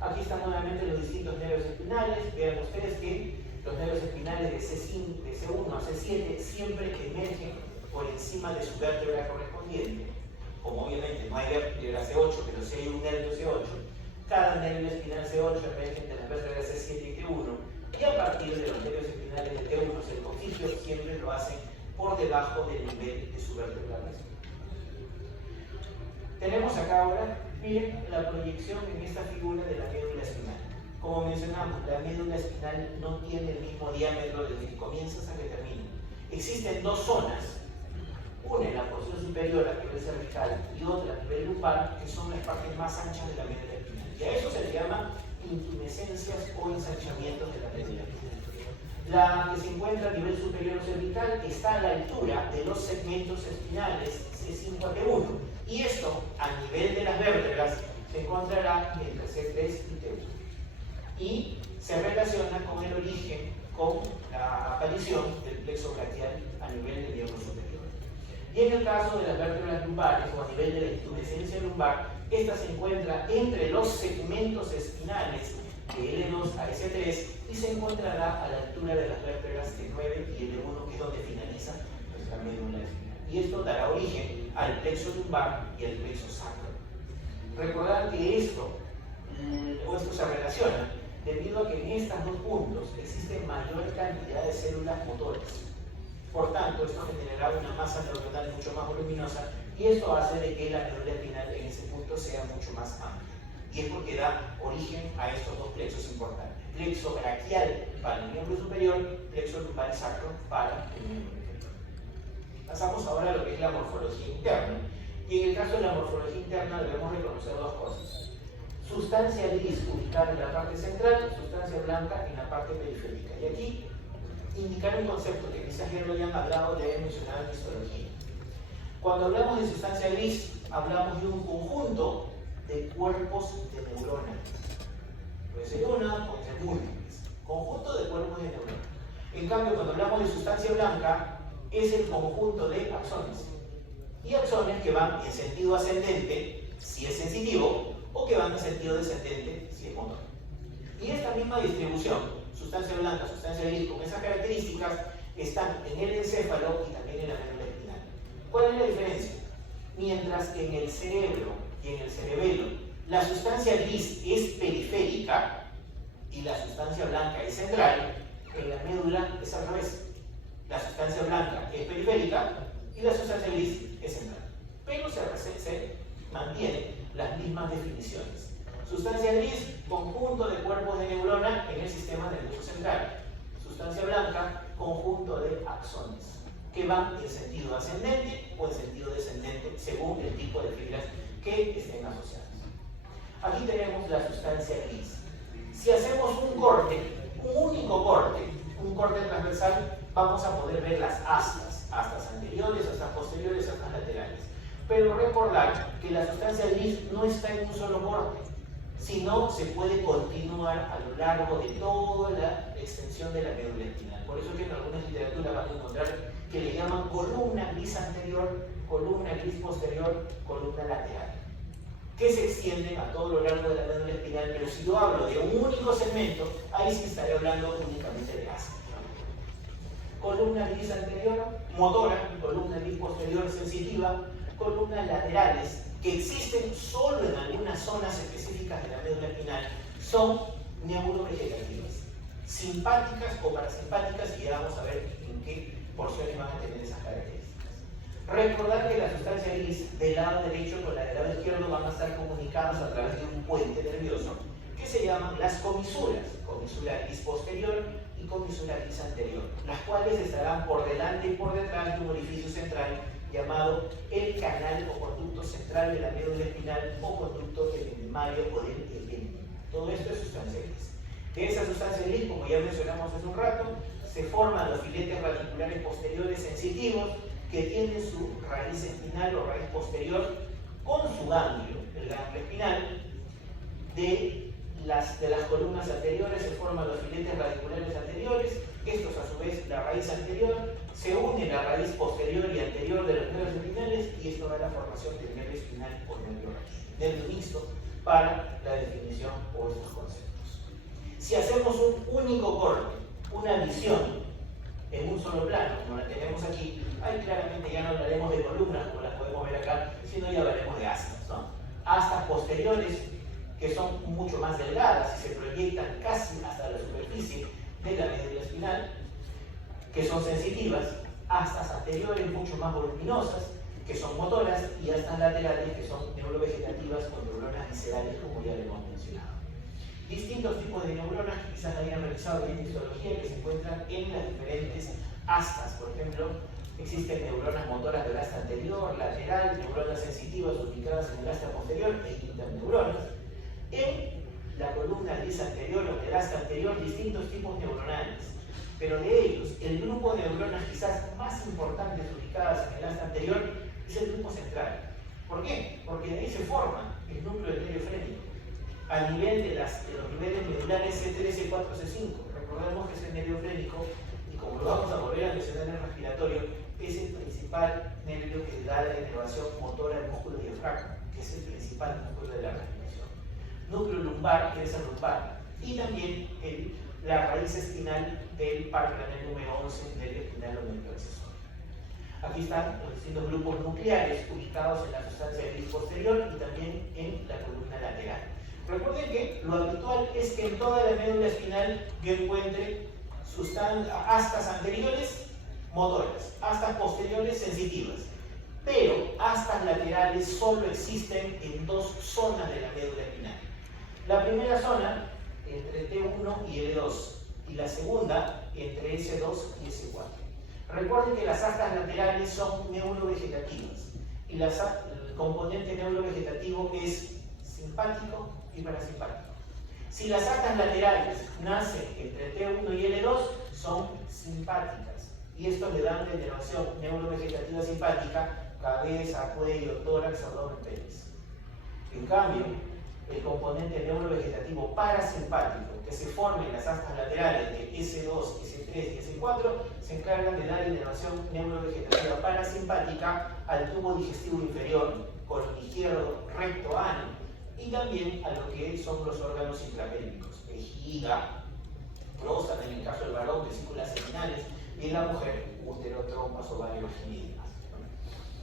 Aquí están nuevamente los distintos nervios espinales. Vean ustedes que los nervios espinales de C1 a C7 siempre emergen por encima de su vértebra correspondiente. Como obviamente no hay vértebra C8, pero sí hay un nervio C8, cada nervio espinal C8 emerge de las vértebras C7 y T1, y a partir de los nervios espinales de T1, el cocigio siempre lo hacen por debajo del nivel de su vértebra respiratoria. Tenemos acá ahora, miren, la proyección en esta figura de la médula espinal. Como mencionamos, la médula espinal no tiene el mismo diámetro desde que comienza hasta que termina. Existen dos zonas, una en la porción superior a nivel cervical y otra a nivel lumbar, que son las partes más anchas de la médula espinal. Y a eso se le llama intumescencias o ensanchamientos de la médula espinal. La que se encuentra a nivel superior cervical está a la altura de los segmentos espinales C5 a T1. Y esto, a nivel de las vértebras, se encontrará entre C3 y T1. Y se relaciona con el origen, con la aparición del plexo braquial a nivel del miembro superior. Y en el caso de las vértebras lumbares o a nivel de la intumescencia lumbar, esta se encuentra entre los segmentos espinales de L2 a S3 y se encontrará a la altura de las vértebras T9 y L1, que es donde finaliza nuestra médula espinal. Y esto dará origen al plexo lumbar y al plexo sacro. Recordar que esto se relaciona debido a que en estos dos puntos existe mayor cantidad de células motoras. Por tanto, esto generará una masa neuronal mucho más voluminosa y esto hace de que la médula espinal en ese punto sea mucho más amplia. Y es porque da origen a estos dos plexos importantes. Plexo braquial para el miembro superior, plexo lumbar y sacro para el miembro inferior. Pasamos ahora a lo que es la morfología interna. Y en el caso de la morfología interna debemos reconocer dos cosas. Sustancia gris ubicada en la parte central, sustancia blanca en la parte periférica. Y aquí indicar un concepto que quizás ya lo hayan hablado, ya he mencionado en histología. Cuando hablamos de sustancia gris, hablamos de un conjunto de cuerpos de neurona. Puede ser una, puede ser múltiples. Conjunto de cuerpos de neurona. En cambio, cuando hablamos de sustancia blanca, es el conjunto de axones. Y axones que van en sentido ascendente, si es sensitivo, o que van en sentido descendente, si es motor. Y esta misma distribución, sustancia blanca, sustancia gris, con esas características, están en el encéfalo y también en la médula espinal. ¿Cuál es la diferencia? Mientras que en el cerebro y en el cerebelo la sustancia gris es periférica y la sustancia blanca es central, en la médula es al revés. La sustancia blanca es periférica y la sustancia gris es central. Pero se mantienen las mismas definiciones. Sustancia gris, conjunto de cuerpos de neurona en el sistema nervioso central. Sustancia blanca, conjunto de axones, que van en sentido ascendente o en sentido descendente, según el tipo de fibras que estén asociadas. Aquí tenemos la sustancia gris. Si hacemos un corte, un único corte, un corte transversal, vamos a poder ver las astas anteriores, astas posteriores, astas laterales. Pero recordar que la sustancia gris no está en un solo corte, sino se puede continuar a lo largo de toda la extensión de la médula espinal. Por eso es que en algunas literaturas van a encontrar que le llaman columna gris anterior, columna gris posterior, columna lateral, que se extienden a todo lo largo de la médula espinal, pero si yo hablo de un único segmento, ahí sí estaré hablando únicamente de astas. Columna gris anterior, motora, columna gris posterior, sensitiva, columnas laterales, que existen solo en algunas zonas específicas de la médula espinal, son neurovegetativas, simpáticas o parasimpáticas, y ya vamos a ver en qué porciones van a tener esas características. Recordar que la sustancia gris del lado derecho con la del lado izquierdo van a estar comunicadas a través de un puente nervioso que se llaman las comisuras, comisura gris posterior y comisura gris anterior, las cuales estarán por delante y por detrás de un orificio central llamado el canal o conducto central de la médula espinal o conducto ependimario o del epéndice. Todo esto es sustancia gris. De esa sustancia gris, como ya mencionamos hace un rato, se forman los filetes radiculares posteriores sensitivos que tienen su raíz espinal o raíz posterior con su ganglio, el ganglio espinal. De las columnas anteriores se forman los filetes radiculares anteriores. Estos, a su vez, la raíz anterior, se une la raíz posterior y anterior de los nervios espinales y esto da la formación del nervio espinal o nervio mixto para la definición o estos conceptos. Si hacemos un único corte, una visión en un solo plano, como la tenemos aquí, ahí claramente ya no hablaremos de columnas como las podemos ver acá, sino ya hablaremos de astas, ¿no? Astas posteriores que son mucho más delgadas y se proyectan casi hasta la superficie de la médula espinal, que son sensitivas, astas anteriores mucho más voluminosas, que son motoras, y astas laterales, que son neurovegetativas con neuronas viscerales, como ya lo hemos mencionado. distintos tipos de neuronas que quizás hayan realizado en histología que se encuentran en las diferentes astas. Por ejemplo, existen neuronas motoras del asta anterior, lateral, neuronas sensitivas ubicadas en el asta posterior e interneuronas. En la columna gris anterior o en el asta anterior, distintos tipos neuronales. Pero de ellos, el grupo de neuronas quizás más importantes ubicadas en el asta anterior es el grupo central. ¿Por qué? Porque de ahí se forma el núcleo del medio frénico. A nivel de los niveles medulares C3, C4, C5. Recordemos que es el medio frénico y como lo vamos a volver a mencionar en el respiratorio, es el principal nervio que da la inervación motora al músculo diafragma, que es el principal músculo de la respiración. Núcleo lumbar, que es el lumbar, y también la raíz espinal del par craneal número 11 del espinal o nervio accesorio. Aquí están los distintos grupos nucleares ubicados en la sustancia gris posterior y también en la columna lateral. Recuerden que lo habitual es que en toda la médula espinal yo encuentre astas anteriores motoras, astas posteriores sensitivas, pero astas laterales solo existen en dos zonas de la médula espinal. La primera zona entre T1 y L2 y la segunda entre S2 y S4. Recuerden que las astas laterales son neurovegetativas y el componente neurovegetativo es simpático y parasimpático. Si las astas laterales nacen entre T1 y L2, son simpáticas y esto le dan la inervación neurovegetativa simpática, cabeza, cuello, tórax, abdomen, pelvis. En cambio, el componente neurovegetativo parasimpático que se forma en las astas laterales de S2, S3 y S4 se encargan de dar inervación neurovegetativa parasimpática al tubo digestivo inferior, colon izquierdo, recto, ano, y también a lo que son los órganos intrapélvicos, vejiga, próstata en el caso del varón, vesículas seminales, y en la mujer, útero, trompas, ovario, vagina y demás.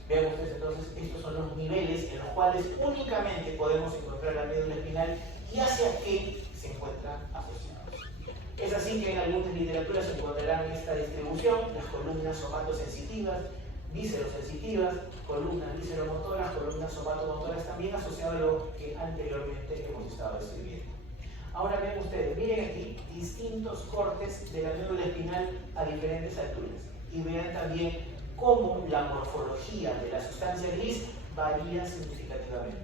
Vean ustedes entonces, estos son los niveles en los cuales únicamente podemos encontrar la médula espinal y hacia qué se encuentran asociados. Es así que en algunas literaturas se encontrarán esta distribución, las columnas somatosensitivas, viscerosensitivas, columnas visceromotoras, columnas somatomotoras, también asociado a lo que anteriormente hemos estado describiendo. Ahora ven ustedes, miren aquí distintos cortes de la médula espinal a diferentes alturas y vean también cómo la morfología de la sustancia gris varía significativamente.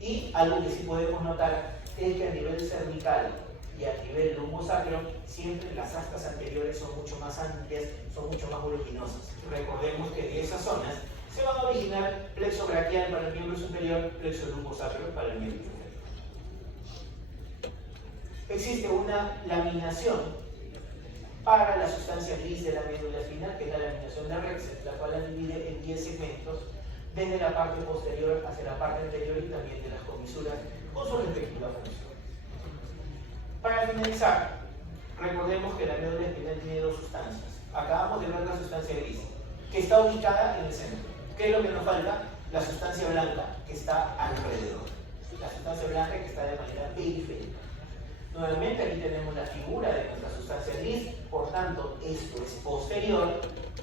Y algo que sí podemos notar es que a nivel cervical y a nivel lumbosacro, siempre las astas anteriores son mucho más amplias, son mucho más voluminosas. Recordemos que de esas zonas se van a originar plexo braquial para el miembro superior, plexo lumbosacro para el miembro inferior. Existe una laminación para la sustancia gris de la médula espinal, que es la laminación de Rexet, la cual la divide en 10 segmentos, desde la parte posterior hacia la parte anterior y también de las comisuras con su respectiva función. Para finalizar, recordemos que la médula espinal tiene dos sustancias. Acabamos de ver la sustancia gris, que está ubicada en el centro. ¿Qué es lo que nos falta? La sustancia blanca, que está alrededor. La sustancia blanca que está de manera periférica. Nuevamente aquí tenemos la figura de nuestra sustancia gris, por tanto esto es posterior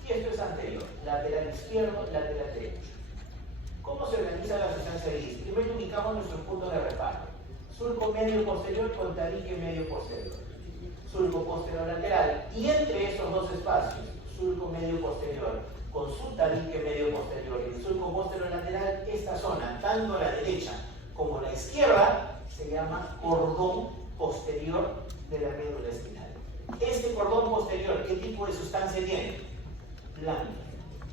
y esto es anterior, lateral izquierdo, lateral derecho. ¿Cómo se organiza la sustancia gris? Primero ubicamos nuestros puntos de reparo. Surco medio posterior con tabique medio posterior. Surco posterior lateral y entre estos dos espacios, surco medio posterior con su tabique medio posterior y el surco posterior lateral, esta zona, tanto la derecha como la izquierda, se llama cordón posterior de la médula espinal. Este cordón posterior, ¿qué tipo de sustancia tiene? Blanca.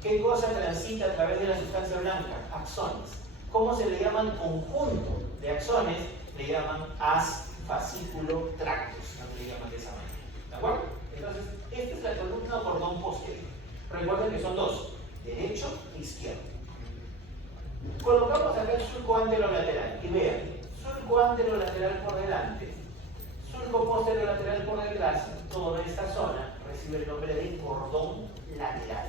¿Qué cosa transita a través de la sustancia blanca? Axones. ¿Cómo se le llaman conjunto de axones? Le llaman as, fascículo, tractus. No le llaman de esa manera. ¿De acuerdo? Entonces, esta es la columna o cordón posterior. Recuerden que son dos, derecho e izquierdo. Colocamos acá el surco anterolateral y vean, surco anterolateral por delante, surco posterolateral por detrás, toda esta zona recibe el nombre de cordón lateral.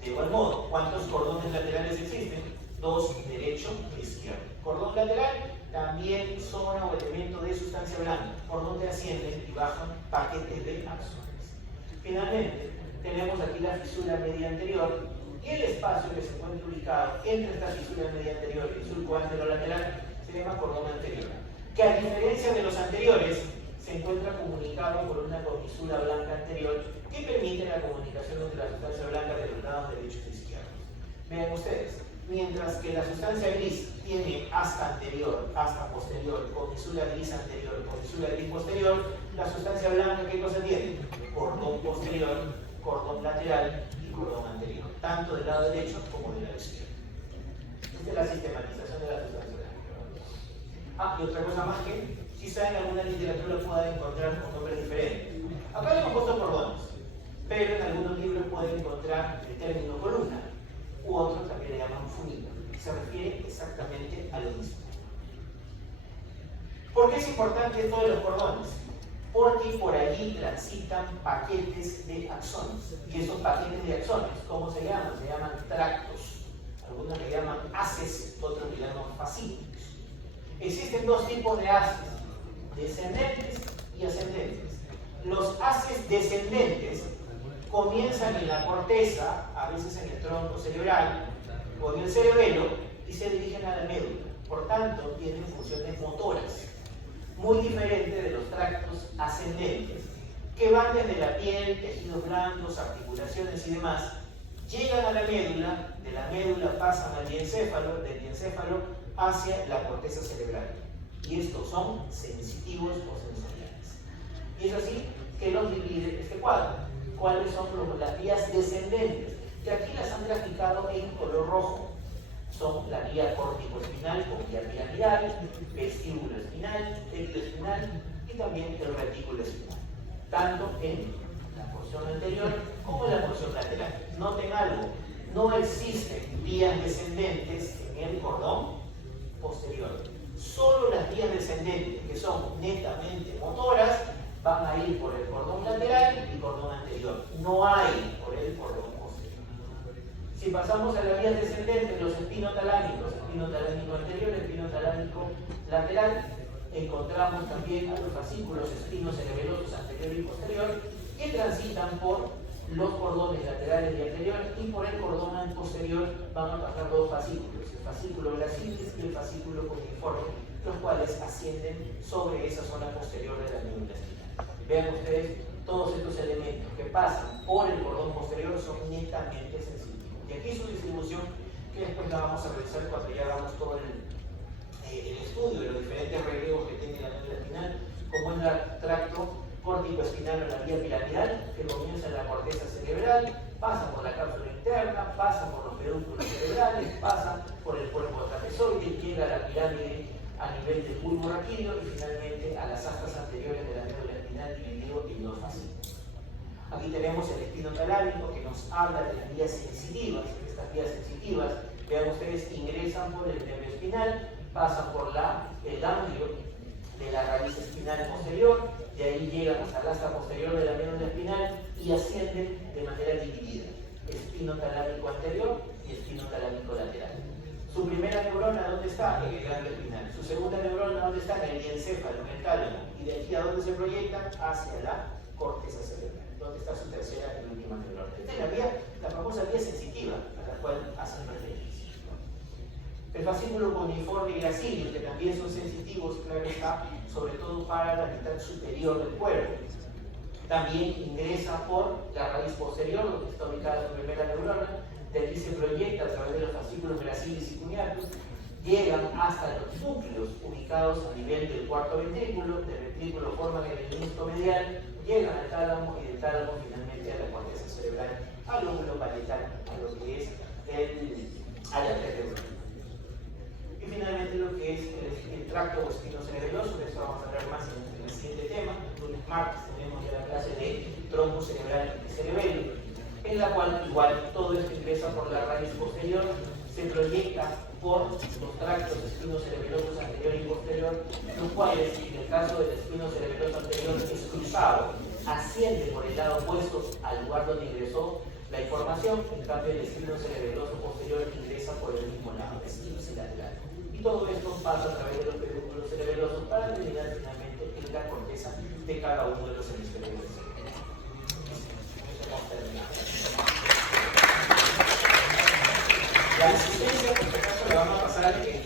De igual modo, ¿cuántos cordones laterales existen? Dos, derecho e izquierdo. Cordón lateral, también zona o elemento de sustancia blanca, por donde ascienden y bajan paquetes de axones. Finalmente, tenemos aquí la fisura media anterior y el espacio que se encuentra ubicado entre esta fisura media anterior y el surco anterolateral se llama cordón anterior. que a diferencia de los anteriores, se encuentra comunicado por una comisura blanca anterior que permite la comunicación entre la sustancia blanca de los lados derechos e izquierdos. Vean ustedes, mientras que la sustancia gris tiene asta anterior, asta posterior, comisura gris anterior, comisura gris posterior, la sustancia blanca, ¿qué cosa tiene? Cordón posterior, cordón lateral y cordón anterior, tanto del lado derecho como del lado izquierdo. Esta es la sistematización de la sustancia blanca. Y otra cosa más que quizá en alguna literatura puedan encontrar con nombres diferentes. Acá le hemos puesto cordones, pero en algunos libros pueden encontrar el término columna, u otros también le llaman funida. Se refiere exactamente a lo mismo. ¿Por qué es importante esto de los cordones? Porque por allí transitan paquetes de axones. Y esos paquetes de axones, ¿cómo se llaman? Se llaman tractos. Algunos le llaman haces, otros le llaman fascículos. Existen dos tipos de haces, descendentes y ascendentes. Los haces descendentes comienzan en la corteza, a veces en el tronco cerebral o en el cerebelo, y se dirigen a la médula. Por tanto, tienen funciones motoras, muy diferentes de los tractos ascendentes, que van desde la piel, tejidos blandos, articulaciones y demás, llegan a la médula, de la médula pasan al diencéfalo, del diencéfalo hacia la corteza cerebral. Y estos son sensitivos o sensoriales. Y es así que los divide este cuadro. ¿Cuáles son las vías descendentes? Que aquí las han graficado en color rojo. Son la vía córtico-espinal con vía piramidal, vestíbulo espinal, tecto espinal y también el retículo espinal. Tanto en la porción anterior como en la porción lateral. Noten algo, no existen vías descendentes en el cordón posterior. Solo las vías descendentes, que son netamente motoras, van a ir por el cordón lateral y cordón anterior. No hay por el cordón posterior. Si pasamos a las vías descendentes, los espinotalámicos, espinotalámico anterior, espinotalámico lateral, encontramos también a los fascículos espinocerebelosos anterior y posterior, que transitan por los cordones laterales y anteriores, y por el cordón posterior van a pasar dos fascículos, el fascículo glacilis y el fascículo cuneiforme, los cuales ascienden sobre esa zona posterior de la médula espinal. Vean ustedes, todos estos elementos que pasan por el cordón posterior son netamente sensitivos. Y aquí su distribución, que después la vamos a revisar cuando ya hagamos todo el estudio de los diferentes relevos que tiene la médula espinal, como es el tracto córtico-espinal o la vía piramidal, que comienza en la corteza cerebral, pasa por la cápsula interna, pasa por los pedúnculos cerebrales, pasa por el cuerpo trapezoide, llega a la pirámide a nivel del bulbo raquídeo y finalmente a las astas anteriores de la médula espinal dividido en dos fascículos. Aquí tenemos el espinotalámico que nos habla de las vías sensitivas. Estas vías sensitivas, vean ustedes, ingresan por el nervio espinal, pasan por el ganglio de la raíz espinal posterior, de ahí llegan hasta la asta posterior de la médula espinal y ascienden de manera dividida, espinotalámico anterior y espinotalámico lateral. Su primera neurona, ¿dónde está? En el ganglio espinal. Su segunda neurona, ¿dónde está? En el diencéfalo, en el tálamo. Y de aquí a dónde se proyecta, hacia la corteza cerebral. ¿Dónde está su tercera y última neurona? Esta es la famosa vía sensitiva a la cual hacen referencia. El fascículo cuneiforme y glacilis, que también son sensitivos, claro está, sobre todo para la mitad superior del cuerpo. También ingresa por la raíz posterior, donde está ubicada su primera neurona, de aquí se proyecta a través de los fascículos glacilis y cuneatus, llegan hasta los núcleos ubicados a nivel del cuarto ventrículo, del ventrículo forman el menisco medial, llegan al tálamo y del tálamo finalmente a la corteza cerebral, al lóbulo parietal, a lo que es área cerebral. Y finalmente lo que es el tracto espinocerebeloso, de esto vamos a hablar más en el siguiente tema. El lunes martes tenemos ya la clase de tronco cerebral y cerebelo, en la cual igual todo esto ingresa por la raíz posterior, se proyecta por los tractos espinocerebelosos anterior y posterior, los cuales, en el caso del espinocerebeloso anterior es cruzado, asciende por el lado opuesto al lugar donde ingresó la información, en cambio el espinocerebeloso posterior ingresa por el mismo lado, es ipsilateral. Y todo esto pasa a través de los pedúnculos cerebelosos para terminar finalmente en la corteza de cada uno de los hemisferios. La asistencia, por este caso, la vamos a pasar en